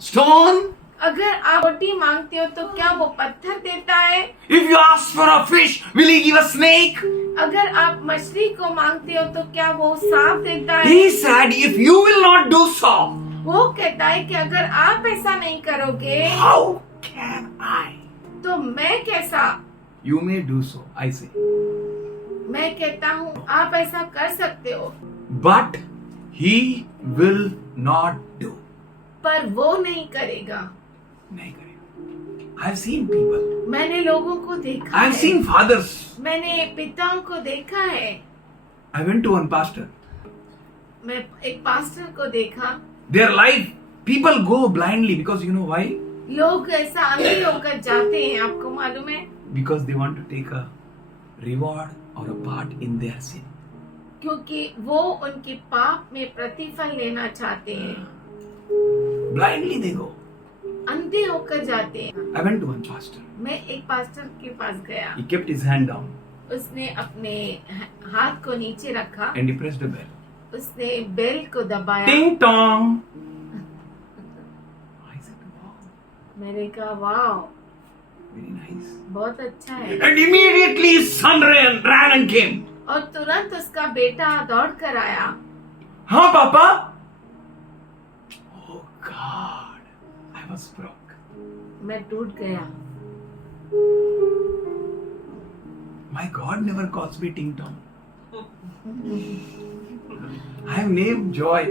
stone? अगर आप रोटी मांगते हो तो क्या वो पत्थर देता है? If you ask for a fish, will He give a snake? अगर आप मछली को मांगते हो तो क्या वो सांप देता है? He said, if you will not do so, वो कहता है कि अगर आप ऐसा नहीं करोगे how can I? तो मैं कैसा? You may do so, I say. मैं कहता हूँ आप ऐसा कर सकते हो, But He will not do. पर वो नहीं करेगा। नहीं करेगा. I've seen people. मैंने लोगों को देखा I've है, seen fathers. मैंने पिताओं को देखा है। I went to one pastor. मैं एक पास्टर को देखा। Their life, people go blindly because you know why? लोग ऐसा अंधे होकर जाते हैं, आपको मालूम है? Because they want to take a reward or a part in their sin. क्योंकि वो उनके पाप में प्रतिफल लेना चाहते हैं। Blindly they go. अंधे होकर जाते हैं। I went to one pastor. मैं एक पास्टर के पास गया। He kept his hand down उसने अपने हाथ को नीचे रखा, and he pressed a bell. उसने बेल को दबाया। Ding dong. I said, wow, मैंने कहा वाह, very nice. बहुत अच्छा है। And immediately his son ran and came. और तुरंत उसका बेटा दौड़ कर आया। हाँ पापा. Oh God, I was broke. मैं टूट गया। My God never calls me Ting Tong. I have named Joy.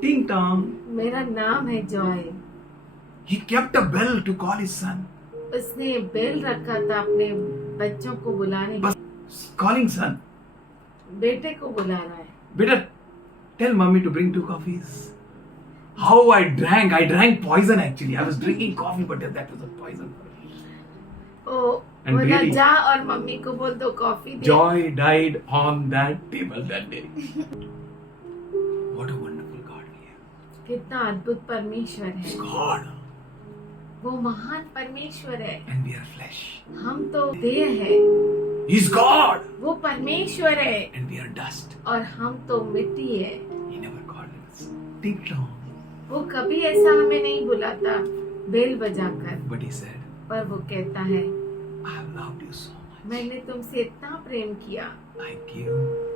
Ting Tong. मेरा नाम है Joy. He kept a bell to call his son. उसने बेल रखा था अपने बच्चों को बुलाने, बस calling son. बेटे को बुला रहा है। Better tell mommy to bring 2 coffees. How I drank poison actually. I was drinking coffee, but that was a poison. O And बोला really- जा और मम्मी को बोल दो coffee they. Joy died on that table that day. What a wonderful God we have. कितना अद्भुत परमेश्वर He's है, God वो महान परमेश्वर है। and we are flesh. हम तो देह है, He's God वो परमेश्वर है and we are dust. और हम तो मिट्टी है। He never called us Ting Tong. वो कभी ऐसा हमें नहीं बुलाता बेल बजाकर, But he said, पर वो कहता है I have loved you so much. मैंने तुमसे इतना प्रेम किया, I give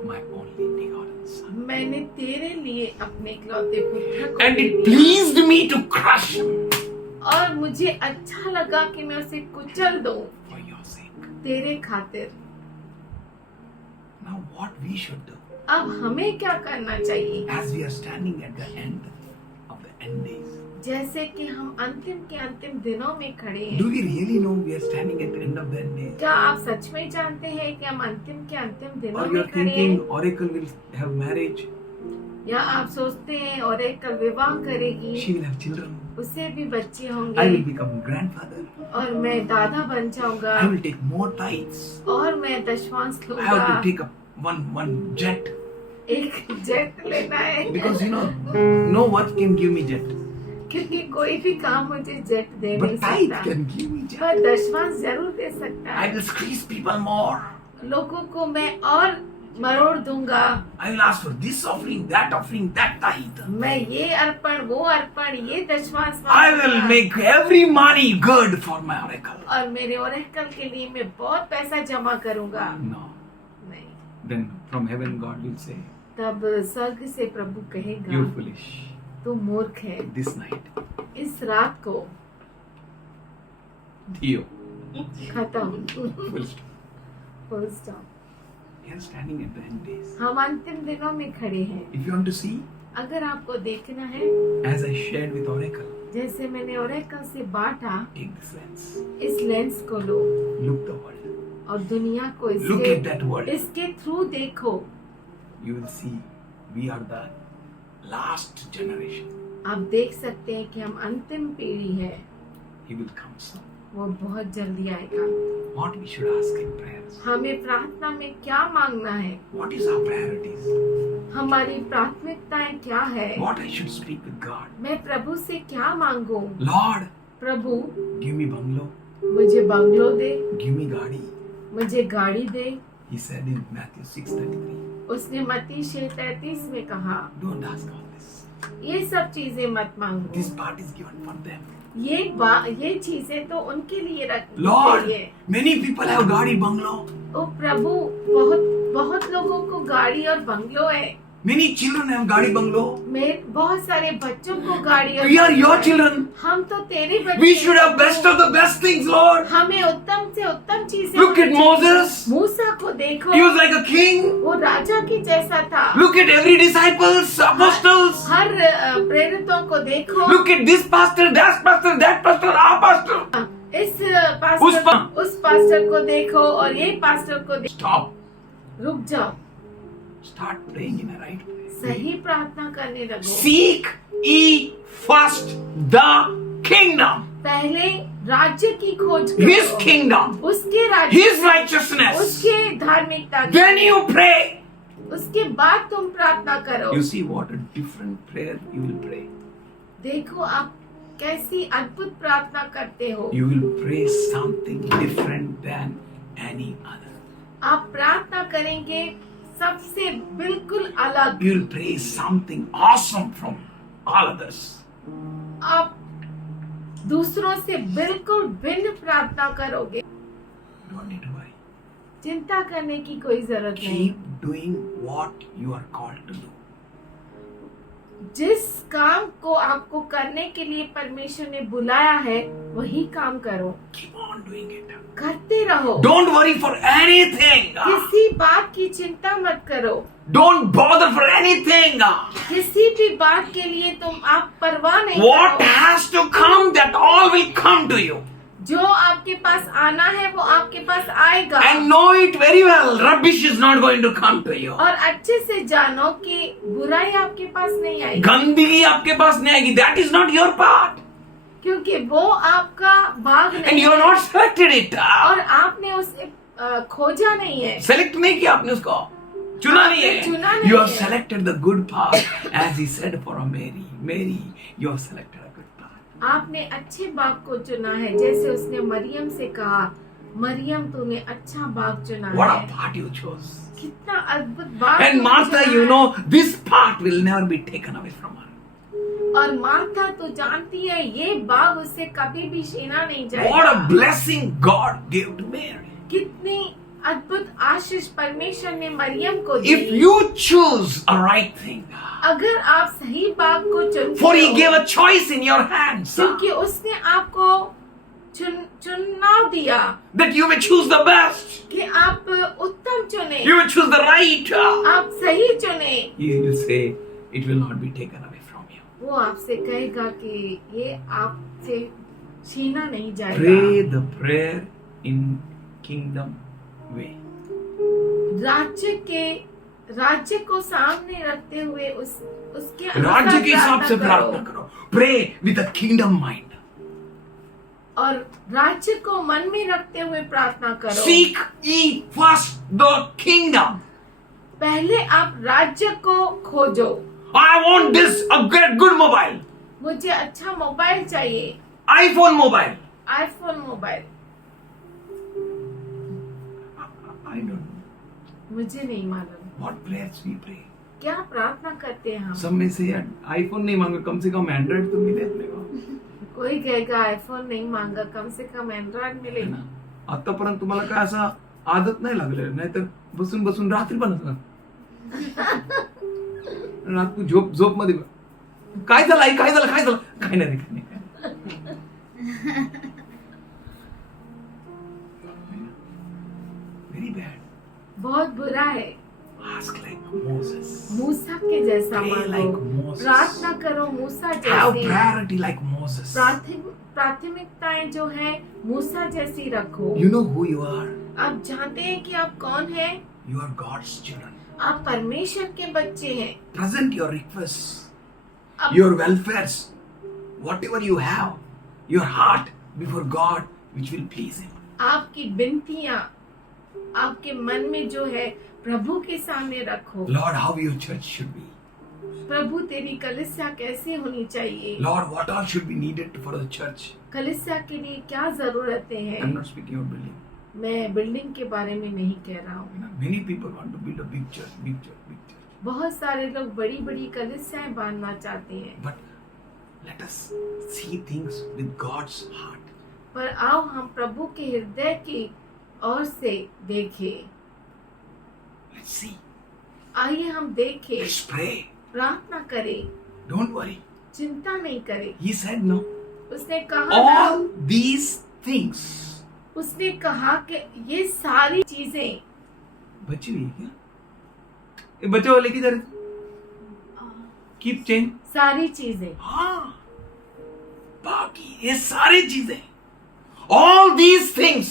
my only begotten son. मैं मैंने तेरे लिए अपने इकलौते पुत्र को And दे it दिया pleased me to crush him और मुझे अच्छा लगा कि मैं उसे कुचल दूं for your sake. तेरे खातिर। Now what we should do अब हमें क्या करना चाहिए? as we are standing at the end of the end days? जैसे कि हम अंतिम के अंतिम दिनों में खड़े Do हैं, we really know we are standing at the end of the end days? क्या आप सच में जानते हैं कि हम अंतिम के अंतिम दिनों Or you में are खड़े thinking हैं? Oracle will have marriage, या आप सोचते हैं और एक विवाह करेगी, she will have children, उसे भी बच्चे I will होंगे become grandfather, और मैं दादा बन जाऊंगा I will take more tithes, और मैं दशमांश I have लूंगा। to take up one jet एक जेट लेना है because you know no work can give me jet, क्योंकि कोई भी काम मुझे जेट दे नहीं but tithe सकता, can give me jet. पर दशमांश जरूर दे सकता I है। will squeeze people more. लोगों को मैं और मरोड़ दूंगा, I will ask for this offering, that tithe. मैं ये अर्पण वो अर्पण ये दशमांश I will मांगूंगा। make every money good for my oracle. और मेरे ओरेकल के लिए मैं बहुत पैसा जमा करूंगा। No. नहीं, Then from heaven God will say, तब स्वर्ग से प्रभु कहेगा you foolish. तू मूर्ख है। This night, इस रात को Theo, खत्म। full stop. Full stop। We are standing at the end days. हम अंतिम दिनों में खड़े हैं। If you want to see, अगर आपको देखना है, as I shared with Oracle, जैसे मैंने ओरेकल से बांटा, take this lens, इस लेंस को लो look the world, और दुनिया को look at that world. इसके थ्रू देखो। You will see we are the last generation. आप देख सकते हैं कि हम अंतिम पीढ़ी है। He will come soon. वो बहुत जल्दी आएगा। What we should ask in prayers? हमें प्रार्थना में क्या मांगना है? What is our priorities? हमारी प्राथमिकताएं क्या है? What I should speak with God? मैं प्रभु से क्या मांगू? Lord, प्रभु give me bungalow, मुझे बंगलो दे, give me gaadi. मुझे गाड़ी दे। He said in Matthew 6:33. उसने मत्ती 6:33 में कहा, Don't ask all this. ये सब चीजें मत मांगो। This part is given for them. ये चीजें तो उनके लिए रखनी Lord, चाहिए। many people have gaadi, bungalow. ओ प्रभु, बहुत लोगों को गाड़ी और बंगलो है। Many children have gaadi, bungalow. बहुत सारे बच्चों को गाड़ी और We are बंगलो your है। children. हम तो तेरे बच्चे We हैं, should have best of the best things, Lord. हमें उत्तम से उत्तम चीजें Look at होनी चाहिए। Moses. मूसा को देखो, He was like a king. वो राजा की जैसा था। Look at every disciples, apostles. हर प्रेरितों को देखो। Look at this pastor, that pastor, our pastor. इस उस पास्टर को देखो और ये पास्टर को देखो। Stop. रुक जाओ, Start praying in a right way. सही प्रार्थना करने लगो। Seek ye first the kingdom, पहले राज्य की खोज His करो, kingdom, उसके राज्य, His righteousness. उसके धार्मिकता की। Then you pray. उसके बाद तुम प्रार्थना करो। You see what a different prayer you will pray. देखो आप कैसी अद्भुत प्रार्थना करते हो। You will pray something different than any other. आप प्रार्थना करेंगे सबसे बिल्कुल अलग। You will pray something awesome from all others. आप दूसरों से बिल्कुल भिन्न प्रार्थना करोगे। Don't need to worry. चिंता करने की कोई जरूरत नहीं। Keep doing what you are called to do. जिस काम को आपको करने के लिए परमेश्वर ने बुलाया है वही काम करो, Keep on doing it. करते रहो। Don't worry for anything. किसी बात की चिंता मत करो। Don't bother for anything. किसी भी बात के लिए तुम आप परवाह नहीं What करो। has to come, that all will come to you. जो आपके पास आना है वो आपके पास आएगा। And know it very well. Rubbish is not going to come to you. और अच्छे से जानो कि बुराई आपके पास नहीं आएगी, गंदगी आपके पास नहीं आएगी. That is not your part. क्योंकि वो आपका भाग And नहीं you are है not selected it. और आपने उसे खोजा नहीं है। Select नहीं किया आपने उसको. चुना नहीं है. चुना नहीं You have है। selected the good part, as he said for a Mary. Mary, you have selected a good part. आपने अच्छे बाग को चुना है, जैसे उसने मरियम से कहा, मरियम तूने अच्छा बाग चुना What है। a part you chose. कितना अद्भुत बाग And तुमने Martha, चुना you है। know, this part will never be taken away from her. और मार्था तो जानती है ये बाग उससे कभी भी छीना नहीं What जाएगा। a blessing God gave to Mary. कितनी अद्भुत आशीष परमेश्वर ने मरियम को दी। If you choose a right thing, अगर आप सही बात को चुनते for He हो, gave a choice in your hands, क्योंकि उसने आपको चुनाव दिया that you may choose the best, कि आप उत्तम चुने, you may choose the right. आप सही चुने। He will say, it will not be taken away from you. वो आपसे कहेगा कि ये आपसे छीना नहीं जाएगा। Pray the prayer in kingdom way. राज्य को सामने रखते हुए उसके राज्य के हिसाब से प्रार्थना प्रार्थना करो. Pray with a kingdom mind. और राज्य को मन में रखते हुए प्रार्थना करो। Seek ye first the kingdom. पहले आप राज्य को खोजो। I want this, a good mobile. मुझे अच्छा मोबाइल चाहिए, iPhone mobile. IPhone mobile. I don't know. मुझे नहीं मालूम What prayers we pray. क्या प्रार्थना करते हैं हम। सब में से यार आईफोन नहीं मांगा, कम से कम एंड्रॉइड तो मिले अपने को, कोई कहेगा आईफोन नहीं मांगा, कम से कम एंड्रॉइड मिले। है ना. आतापर्यंत तुम्हाला काय असं आदत नाही लागलेली, नाहीतर बसून बसून रात्री बनत ना रात को झोप मध्ये काय झालं आई, काय झालं काय नाही वेरी बैड. बहुत बुरा है। Ask like Moses. मूसा के जैसा Pray मांगो, like Moses. प्रार्थना करो मूसा Have जैसी। priority like Moses. प्राथमिकताएं जो है मूसा जैसी रखो। You know who you are. आप जानते हैं कि आप कौन हैं? You are God's children. आप परमेश्वर के बच्चे हैं। Present your requests, अब your welfares, whatever you have, your heart before God, which will please Him. आपकी विनतियां आपके मन में जो है प्रभु के सामने रखो। Lord, how your church should be. प्रभु तेरी कलीसिया कैसे होनी चाहिए? Lord, what all should be needed for the church. कलीसिया के लिए क्या जरूरतें I'm हैं? not speaking of building. मैं बिल्डिंग के बारे में नहीं कह रहा हूँ। You know, many people want to build a big church, big church, big church. बहुत सारे लोग बड़ी बड़ी कलीसियाएं बांधना चाहते हैं, But let us see things with God's heart. पर आओ हम प्रभु के हृदय की ओर से देखें। Let's see. आइए हम देखें, Let's pray. प्रार्थना करें, Don't worry. चिंता नहीं करें। He said no. उसने कहा All these things. उसने कहा कि ये सारी चीजें बची हुई है क्या? ये बच्चे वाले की तरह कीप चेंज. सारी चीजें हाँ, बाकी ये सारी चीजें, all these things,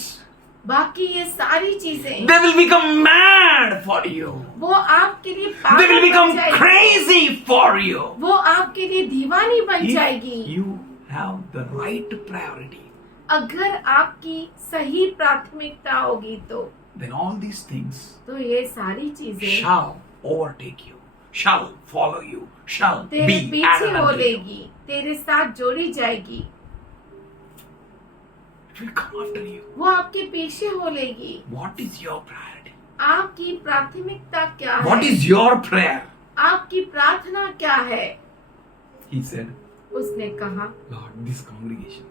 बाकी ये सारी चीजें they will become mad for you. वो आपके लिए They पागल will बन become जाएगी। crazy for you. वो आपके लिए दीवानी बन If जाएगी। you have the right priority, अगर आपकी सही प्राथमिकता होगी then all these things तो ये सारी चीजें shall overtake you, shall follow you, shall तेरे be पीछे added हो unto you. लेगी, तेरे साथ जोड़ी जाएगी, It will come after you. वो आपके पीछे हो लेगी। What is your priority? आपकी प्राथमिकता क्या What है? is your prayer? आपकी प्रार्थना क्या है? He said, उसने कहा Lord, this congregation,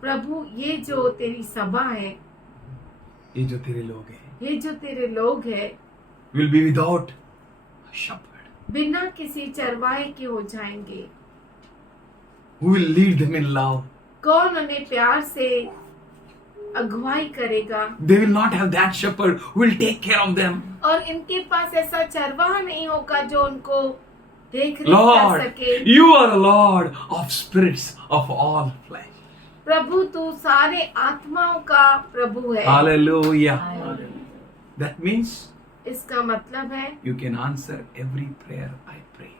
प्रभु ये जो तेरी सभा है, ये जो तेरे लोग हैं, ये जो तेरे लोग हैं, will be without a shepherd. बिना किसी चरवाहे के हो जाएंगे। Who will lead them in love? कौन उन्हें प्यार से अगुवाई करेगा? They will not have that shepherd who will take care of them. और इनके पास ऐसा चरवाहा नहीं होगा जो उनको देख रेख कर Lord, सके। you are a Lord of spirits of all flesh. प्रभु तू सारे आत्माओं का प्रभु है। Hallelujah. That means इसका मतलब है you can answer every prayer I pray.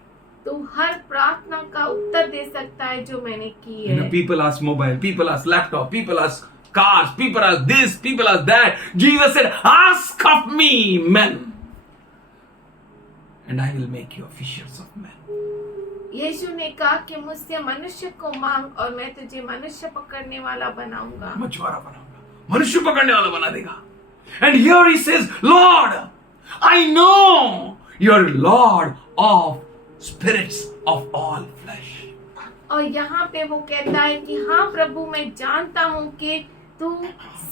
तू हर प्रार्थना का उत्तर दे सकता है जो मैंने की You know, है। people ask mobile, people ask laptop, people ask cars, people ask this, people ask that. Jesus said, ask of me, men, and I will make you fishers of men. यीशु ने कहा कि मुझसे मनुष्य को मांग और मैं तुझे मनुष्य पकड़ने वाला बनाऊंगा। मछुआरा बनाऊंगा, मनुष्य पकड़ने वाला बना देगा. And here he says, Lord, I know you're Lord of spirits of all flesh. और यहाँ पे वो कहता है कि हाँ प्रभु मैं जानता हूँ कि तू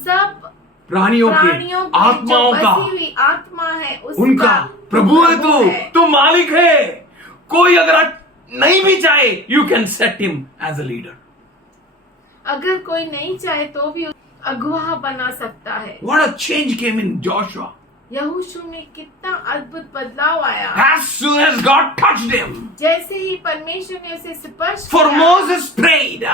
सब प्राणियों के प्राणियों की आत्माओं जो का बसी हुई आत्मा है उनका प्रभु है तू मालिक है। कोई अगर नहीं भी चाहे, you can set him as a leader. अगर कोई नहीं चाहे तो भी अगुवा बना सकता है। What a change came in Joshua. यहोशू में कितना अद्भुत बदलाव आया। As soon as God touched him, जैसे ही परमेश्वर ने उसे स्पर्श for किया, Moses prayed,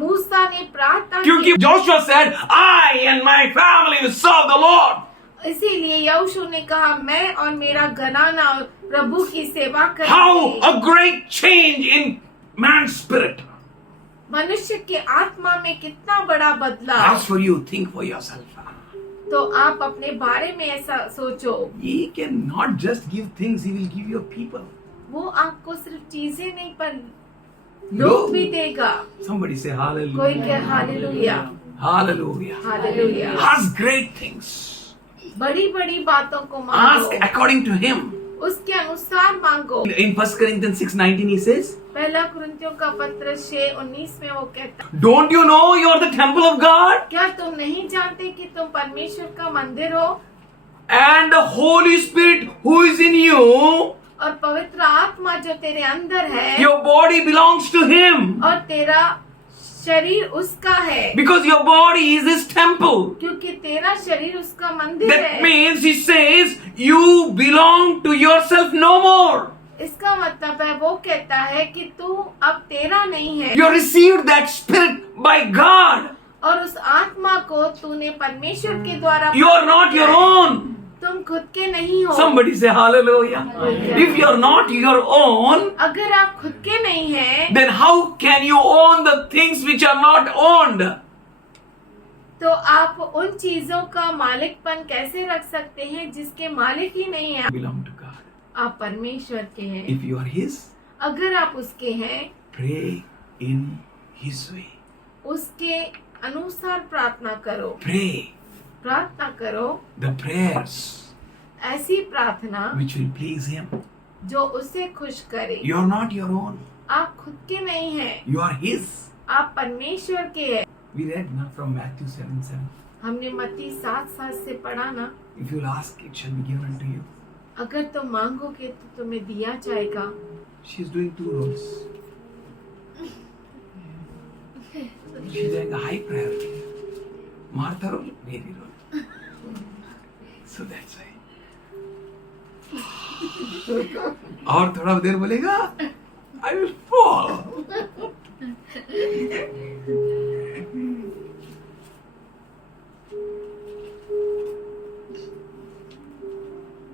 मूसा ने प्रार्थना क्योंकि की। Joshua said, I and my family will serve the Lord. इसीलिए यहोशू ने कहा, मैं और मेरा घराना प्रभु की सेवा How करेंगे। a great change in man's spirit. मनुष्य के आत्मा में कितना बड़ा बदलाव। As for you, think for yourself. तो आप अपने बारे में ऐसा सोचो। He cannot just give things, he will give you people. वो आपको सिर्फ चीजें नहीं पर लोग भी देगा। Somebody say hallelujah. कोई कहे hallelujah, Hallelujah. Hallelujah. Ask great things. बड़ी बड़ी बातों को Ask मांगो, according to him. उसके अनुसार मांगो। In 1 Corinthians 6:19 he says, पहला कुरिन्थियों का पत्र 6:19 में वो कहता है, don't you know you are the temple of God? क्या तुम नहीं जानते कि तुम परमेश्वर का मंदिर हो And the Holy Spirit who is in you, और पवित्र आत्मा जो तेरे अंदर है your body belongs to him. और तेरा शरीर उसका है, Because your body is his temple. क्योंकि तेरा शरीर उसका मंदिर That है। means he says, you belong to yourself no more. इसका मतलब है, वो कहता है कि तू अब तेरा नहीं है You received that spirit by God. और उस आत्मा को तूने परमेश्वर के द्वारा You are not your own. तुम खुद के नहीं हो। Somebody say hallelujah. If you are not your own, अगर आप खुद के नहीं हैं, then how can you own the things which are not owned? तो आप उन चीजों का मालिकपन कैसे रख सकते हैं जिसके मालिक ही नहीं है। Belong to God. आप परमेश्वर के हैं। If you are his, अगर आप उसके हैं, pray in his way. उसके अनुसार प्रार्थना करो। Pray प्रार्थना करो the prayers ऐसी प्रार्थना which will please him. जो उसे खुश करे। You are not your own. आप खुद के नहीं हैं, You are his. आप परमेश्वर के हैं। We read now from Matthew 7:7. हमने मत्ती 7:7 से पढ़ा ना, If you will ask, it shall be given unto you. अगर तुम मांगोगे तो तुम्हें दिया जाएगा। She is doing 2 roles. She is doing a high priority. Martha role, Mary role. So that's why. और थोड़ा देर बोलेगा, I will fall.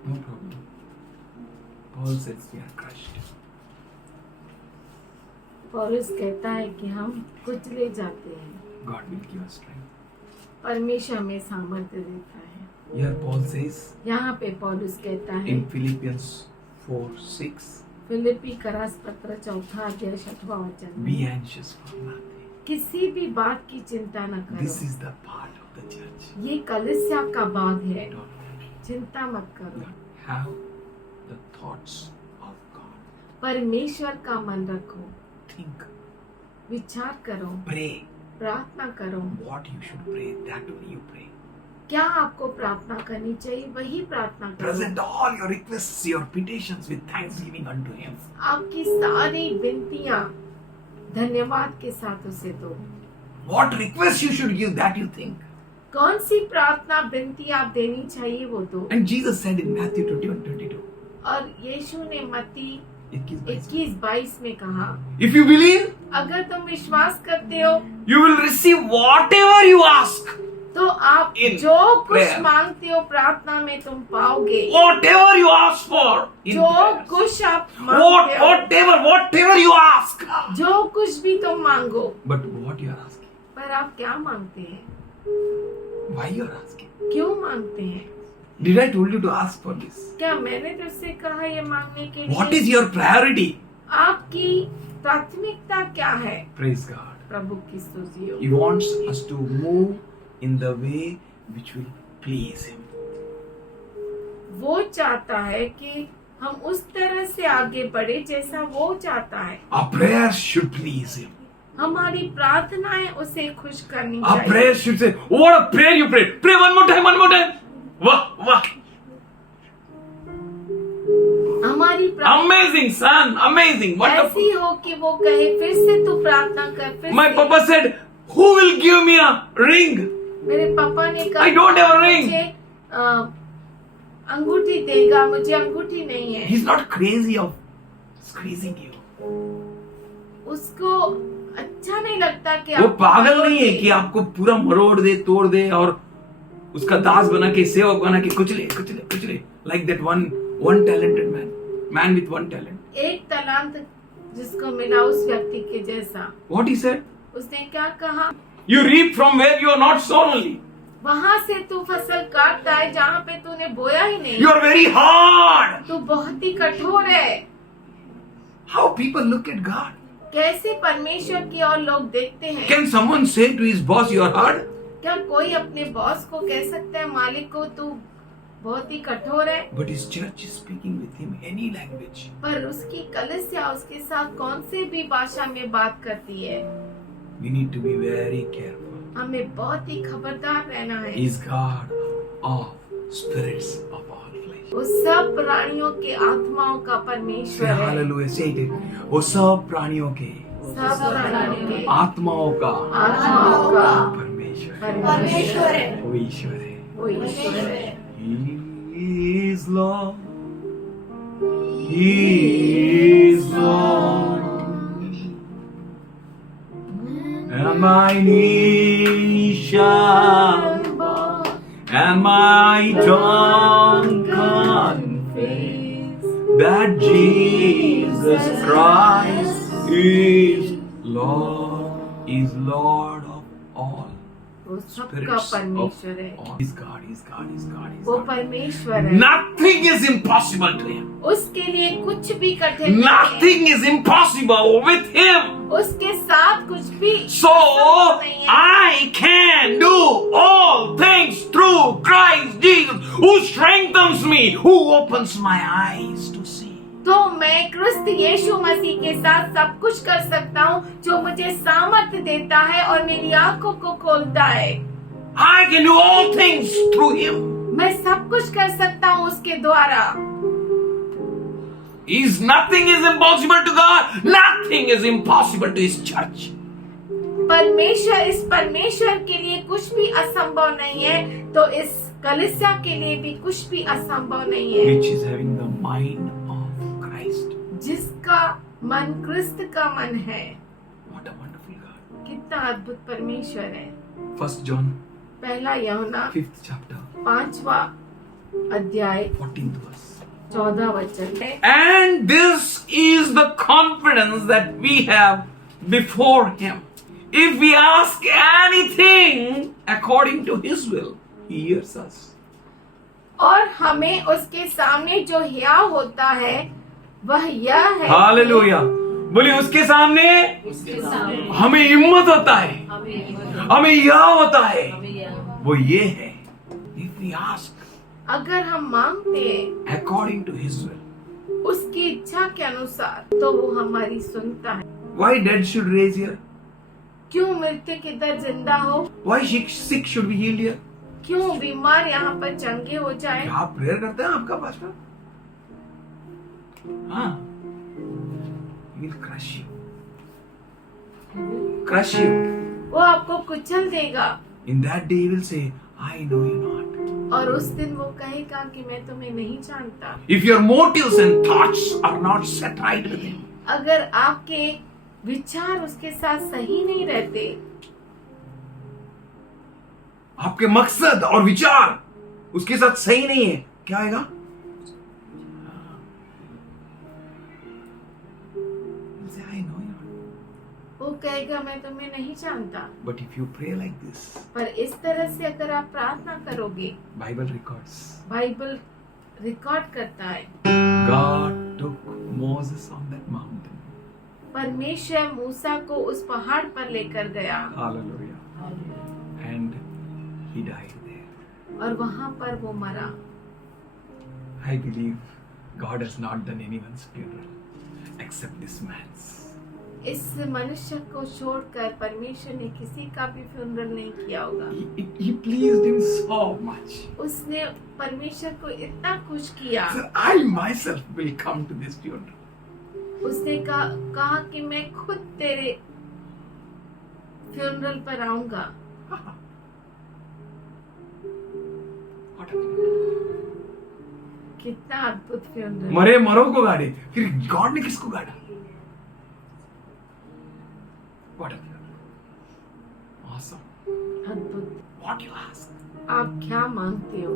No problem. Paul says we are crushed. पौलुस कहता है कि हम कुचले जाते हैं, God will give us strength. परमेश्वर हमें सामर्थ्य देता है। Here Paul says यहाँ पे पौलुस कहता है in Philippians 4:6, फिलिप्पी करास पत्र 4 अध्याय 6वां वचन be में, anxious for nothing. किसी भी बात की चिंता न This करो। is the part of the church. ये कलीसिया का भाग है, Don't worry. चिंता मत करो। Have the thoughts of God. परमेश्वर का मन रखो, Think, विचार करो, pray. प्रार्थना करो। What you should pray, that only you pray. क्या आपको प्रार्थना करनी चाहिए वही प्रार्थना करो। Present all your requests, your petitions with thanksgiving unto Him. आपकी सारी विनतियाँ धन्यवाद के साथ उसे दो। What requests you should give, that you think. कौन सी प्रार्थना विनती आप देनी चाहिए वो दो। And Jesus said in Matthew 21:22, और यीशु ने मत्ती 21, 21-22 में कहा, if you believe, अगर तुम विश्वास करते हो you will receive whatever you ask. तो आप In जो कुछ prayer. मांगते हो प्रार्थना में तुम पाओगे। Whatever you ask for in जो prayers. कुछ आप मांगते हो, Whatever you ask. जो कुछ भी तुम मांगो। But what you are asking? पर आप क्या मांगते हैं, Why you are asking? क्यों मांगते हैं? Did I told you to ask for this? क्या मैंने तुझसे कहा ये मांगने के What लिए? is your priority? आपकी प्राथमिकता क्या है? Praise God. प्रभु की स्तुति हो। He wants us to move in the way which will please Him. वो चाहता है कि हम उस तरह से आगे बढ़े जैसा वो चाहता है। Our prayers should please Him. हमारी प्रार्थनाएं उसे खुश करनी Our चाहिए। prayer should say, what a prayer you prayed. Pray one more time, one more time. Wah, wah. हमारी प्रार्थना Amazing, son. Amazing. Wonderful. ऐसी हो कि वो कहे फिर से तू प्रार्थना कर, फिर My से। papa said, who will give me a ring? मेरे पापा ने कहा I don't have a ring. मुझे अंगूठी देगा, मुझे अंगूठी नहीं है। He's not crazy of squeezing you. उसको अच्छा नहीं लगता कि वो आप पागल नहीं है कि आपको पूरा मरोड़ दे, तोड़ दे और उसका दास बना के, सेवक बना के कुचले. Like that one talented man with one talent. एक तलांत जिसको मिला उस व्यक्ति के जैसा। What he said? उसने क्या कहा? You reap from where you are not sown only. वहाँ से तू फसल काटता है जहाँ पे तूने बोया ही नहीं। You are very hard. तू बहुत ही कठोर है। How people look at God. कैसे परमेश्वर की ओर लोग देखते हैं। Can someone say to his boss, you are hard? क्या कोई अपने बॉस को कह सकता है, मालिक को, तू बहुत ही कठोर है? But his church is speaking with him any language. पर उसकी कलीसिया उसके साथ कौन से भी भाषा में बात करती है। We need to be very careful. हमें बहुत ही खबरदार रहना है। He is God of spirits of all flesh. वो सब प्राणियों के आत्माओं का Say परमेश्वर है। hallelujah. Say it. वो सब प्राणियों के सब प्राणियों के आत्माओं का आत्माओं का परमेश्वर है। परमेश्वर है। वो ईश्वर है। वो ईश्वर है। He is Lord. He is Lord. And my knees shall bow, and my tongue confess that Jesus Christ is Lord of all. वो सबका Spirits परमेश्वर है। of all. He's God, He's God, He's God, He's वो God. परमेश्वर है। Nothing is impossible to Him. उसके लिए कुछ भी कठिन नहीं है। Nothing is impossible with Him. उसके साथ कुछ भी So असंभव नहीं है। I can do all things through Christ Jesus, who strengthens me, who opens my eyes to see. तो मैं क्रिस्त यीशु मसीह के साथ सब कुछ कर सकता हूँ, जो मुझे सामर्थ्य देता है और मेरी आंखों को खोलता है। I can do all things through Him. मैं सब कुछ कर सकता हूँ उसके द्वारा। Nothing is impossible to God. Nothing is impossible to His church. इस परमेश्वर के लिए कुछ भी असंभव नहीं है, तो इस कलीसिया के लिए भी कुछ भी असंभव नहीं है। Which is having the mind of Christ. जिसका मन क्रिस्त का मन है। What a wonderful God. कितना अद्भुत परमेश्वर है। 1 John, पहला यूहन्ना 5th chapter, 5वां अध्याय 14th verse. 14 वचन है। And this is the confidence that we have before Him. If we ask anything according to His will, He hears us. और हमें उसके सामने जो हियाव होता है वह यह है। हालेलुया। बोलिए उसके सामने हमें हिम्मत होता है, हमें यह होता है, वो ये है। If we ask अगर हम मांगते हैं according to His will. उसकी इच्छा के अनुसार, तो वो हमारी सुनता है। Why dead should raise here? क्यों मृत्यु के दर जिंदा हो? Why sick should be healed here? क्यों बीमार यहाँ पर चंगे हो जाए? क्या आप प्रेयर करते हैं आपका पास्टर? हाँ, He will crush you. Crush you. वो आपको कुचल देगा। In that day He will say, I know you not. और उस दिन वो कहेगा कि मैं तुम्हें नहीं जानता। If your motives and thoughts are not set right with Him, अगर आपके विचार उसके साथ सही नहीं रहते, आपके मकसद और विचार उसके साथ सही नहीं है, क्या आएगा? He'll say, I know you not. वो कहेगा मैं तुम्हें नहीं जानता। But if you pray like this, पर इस तरह से अगर आप प्रार्थना करोगे, Bible records, बाइबल रिकॉर्ड करता है, God took Moses on that mountain. परमेश्वर मूसा को उस पहाड़ पर लेकर गया Hallelujah. And he died there. और वहां पर वो मरा। I believe God has not done anyone's funeral except this man's. इस मनुष्य को छोड़कर परमेश्वर ने किसी का भी फ्यूनरल नहीं किया होगा। He pleased him so much. उसने परमेश्वर को इतना खुश किया। So I myself will come to this funeral. उसने कहा कि मैं खुद तेरे फ्यूनरल पर आऊंगा। What a funeral. कितना अद्भुत फ्यूनरल। मरे मरो को गाड़े, फिर गॉड ने किसको गाड़ा? What a funeral. Awesome. अद्भुत। What you ask? आप क्या मांगते हो?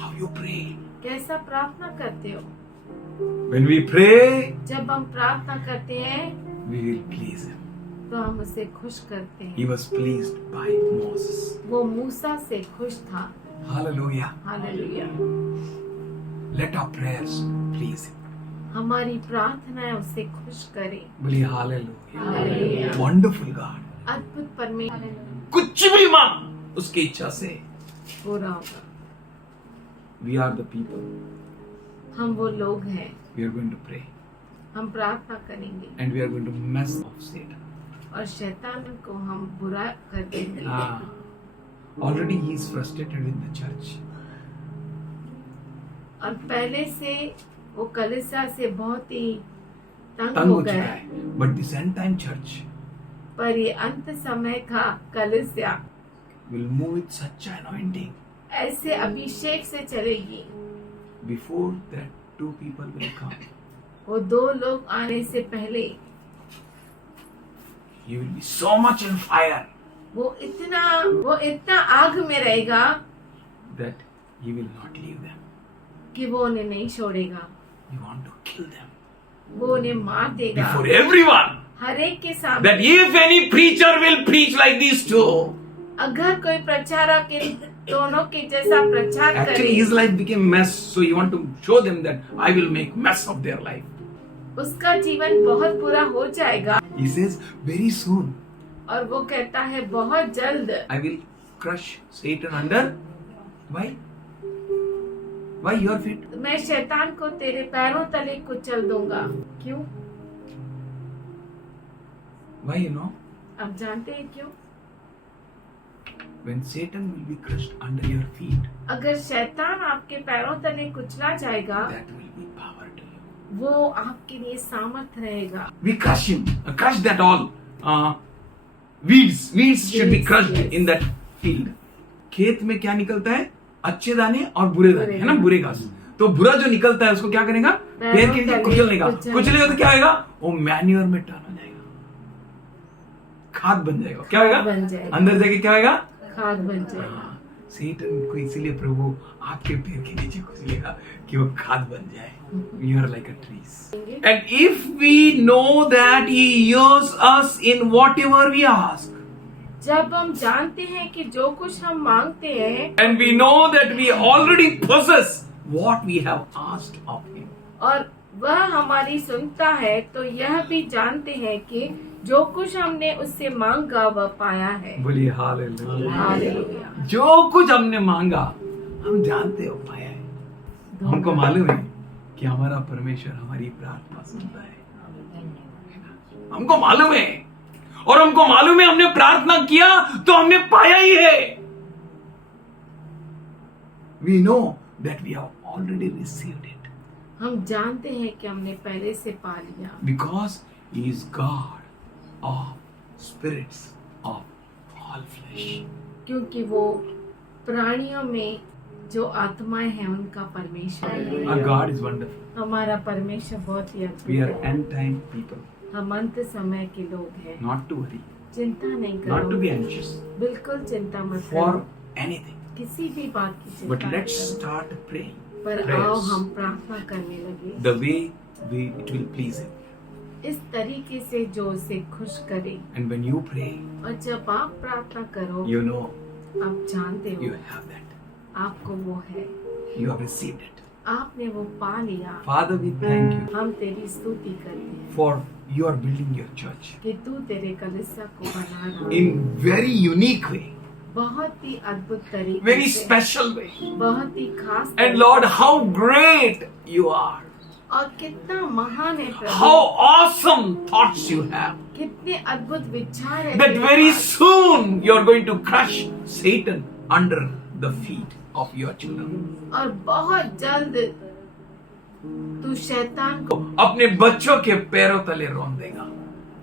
How you pray? कैसा प्रार्थना करते हो? When we pray, जब हम प्रार्थना करते हैं we will please him. तो हम उसे खुश करते He हैं। was pleased by Moses. वो मूसा से खुश था। Hallelujah. Hallelujah. Let our prayers please him. हमारी प्रार्थनाएं उसे खुश करें। बोलिए hallelujah. Hallelujah. Wonderful God. अद्भुत परमेश्वर कुछ भी मांग उसकी इच्छा से। पूरा होगा। We are the people. हम वो लोग हैं। We are going to pray हम प्रार्थना करेंगे and we are going to mess off Satan. और शैतान को हम बुरा कर देंगे। Already he is frustrated with the church. और पहले से वो कलीसिया से बहुत ही तंग तंग हो हो चुका गया। है. But this end time church पर ये अंत समय का कलीसिया will move with such anointing. ऐसे अभिषेक से चलेगी। Before that, two people will come. वो दो लोग आने से पहले He will be so much on fire वो इतना आग में रहेगा that he will not leave them. कि वो उन्हें नहीं छोड़ेगा। You want to kill them वो उन्हें मार देगा before everyone. हर एक के सामने। That if any preacher will preach like these two, अगर कोई प्रचारक इन दोनों के जैसा प्रचार actually करे, his life became mess, so you want to show them that I will make mess of their life. उसका जीवन बहुत बुरा हो जाएगा। He says very soon और वो कहता है बहुत जल्द I will crush Satan under why your feet? मैं शैतान को तेरे पैरों तले कुचल दूंगा। क्यों? Why you know? आप जानते हैं क्यों? When Satan will be crushed under your feet, अगर शैतान आपके पैरों तले कुचला जाएगा, that will be power to you. वो आपके लिए सामर्थ रहेगा। We crush him, crush that all. Weeds should be crushed Yes. in that field. खेत में क्या निकलता है? अच्छे दाने और बुरे दाने, है ना? बुरे घास। तो बुरा जो निकलता है उसको क्या करेगा? पैर के नीचे कुचलेगा। कुचलेगा तो क्या होगा? वो मैन्योर में टर्न हो जाएगा, खाद बन जाएगा। क्या होगा? बन जाएगा। अंदर जाके क्या होगा? खाद बन जाएगा। सेटन को इसीलिए प्रभु आपके पैर के नीचे कुचलेगा कि वो खाद बन जाए। You are like a trees. And if we know that He hears us in whatever we ask, जब हम जानते हैं कि जो कुछ हम मांगते हैं and we know that we already possess what we have asked of Him, और वह हमारी सुनता है, तो यह भी जानते हैं कि जो कुछ हमने उससे मांगा वह पाया है। बोलिए हालेलुया। हालेलुया। जो कुछ हमने मांगा हम जानते हो पाया है। हमको मालूम है कि हमारा परमेश्वर हमारी प्रार्थना सुनता है। हमको मालूम है, और हमको मालूम है हमने प्रार्थना किया तो हमने पाया ही है। We know that we have already received it हम जानते हैं कि हमने पहले से पा लिया, because He is God of spirits of all flesh. क्योंकि वो प्राणियों में जो आत्माएं हैं उनका परमेश्वर है। Our God is wonderful. हमारा परमेश्वर बहुत ही We अद्भुत are है। end time people. हम अंत समय के लोग हैं। Not to worry, चिंता नहीं not to करो, be anxious बिल्कुल चिंता मत for करो, anything. किसी भी बात की चिंता But मत let's करो। start praying पर prayers. आओ हम प्रार्थना करने लगे the way it will please Him. इस तरीके से जो उसे खुश करे। And when you pray, और जब आप प्रार्थना करो, you know आप जानते you हो have that. आपको वो है, You have received it. आपने वो पा लिया। Father, we thank you हम तेरी स्तुति करते हैं for you are building your church कि तू तेरे कलीसिया को बना रहा है in very unique way, बहुत ही अद्भुत तरीके very से, special way. बहुत ही खास And Lord, how great you are. और कितना महान है प्रभु, How awesome thoughts you have. कितने अद्भुत विचार है That तेरे very pass. soon you are going to crush Satan under the feet of your children. और बहुत जल्द तू शैतान को अपने बच्चों के पैरों तले रौंद देगा.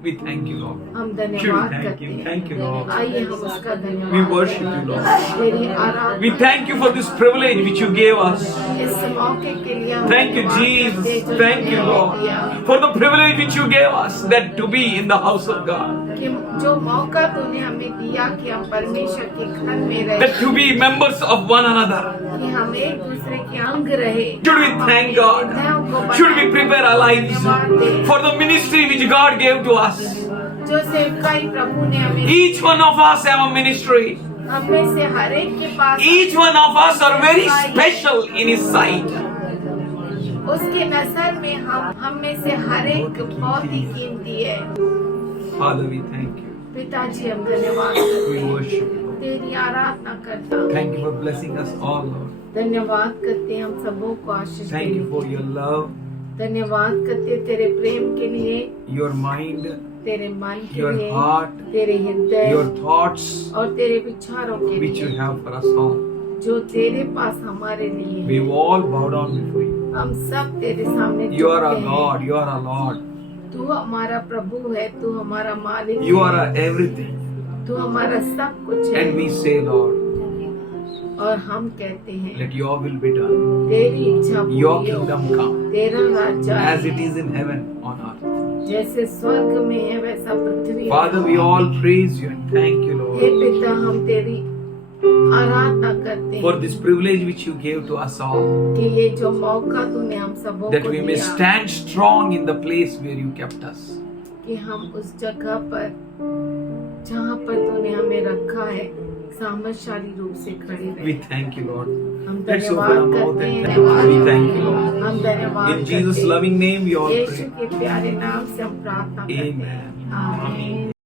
We thank you, Lord. हम Should धन्यवाद we thank करते you? हैं। Thank you, Lord. आइए हम उसका We धन्यवाद worship you, Lord. तेरी आराधना We thank you for this privilege which you gave us. इस मौके के लिए हम Thank you, धन्यवाद Jesus. करते हैं जो Thank you, तूने Lord, दिया। for the privilege which you gave us, that to be in the house of God, कि जो मौका तूने हमें दिया कि हम परमेश्वर के घर में रहे, that to be members of one another. कि हम एक दूसरे के अंग रहे। Should we thank God? Should we prepare our lives for the ministry which God gave to us? जो सेवकाई प्रभु ने हमें, Each one of us have a ministry. हम में से हर एक के पास Each one of us are very special in His sight. उसके नजर में हम में से हर एक बहुत ही कीमती है। Father, we thank you. पिताजी हम धन्यवाद करते We हैं, worship you. तेरी आराधना करता हूँ। Thank you for blessing us all, Lord. धन्यवाद करते हैं हम सबों को आशीष Thank देने you for के your लिए। love, धन्यवाद करते हैं तेरे प्रेम के लिए, your mind, तेरे मन के your लिए, heart, तेरे हृदय your thoughts और तेरे विचारों के which you लिए have for us all. जो तेरे पास हमारे लिए We है। all bow down before you. हम सब तेरे सामने You are our झुकते हैं। God, you are our Lord, तू हमारा प्रभु है, तू हमारा मालिक you है, are our everything. तू हमारा सब कुछ है। And we say, Lord, और हम कहते हैं let your will be done, तेरी इच्छा your पूरी हो, kingdom come, तेरा राज्य as आए, it is in heaven on earth. जैसे स्वर्ग में है वैसा पृथ्वी Father, में। we all praise you and thank you, hey Lord, पिता हम तेरी आराधना करते for हैं this privilege which you gave to us all, कि ये जो मौका तूने हम सबों that को we may दिया stand strong in the place where you kept us. कि हम उस जगह पर जहाँ पर तूने हमें रखा है सामर्थशाली रूप से खड़े We रहे। thank you, Lord. हम Let's open our धन्यवाद mouth करते and हैं, thank you. We thank you, Lord. हम धन्यवाद In Jesus' करते हैं। loving name, we all Yeshu pray. के प्यारे नाम से हम प्रार्थना करते हैं। Amen. आमीन।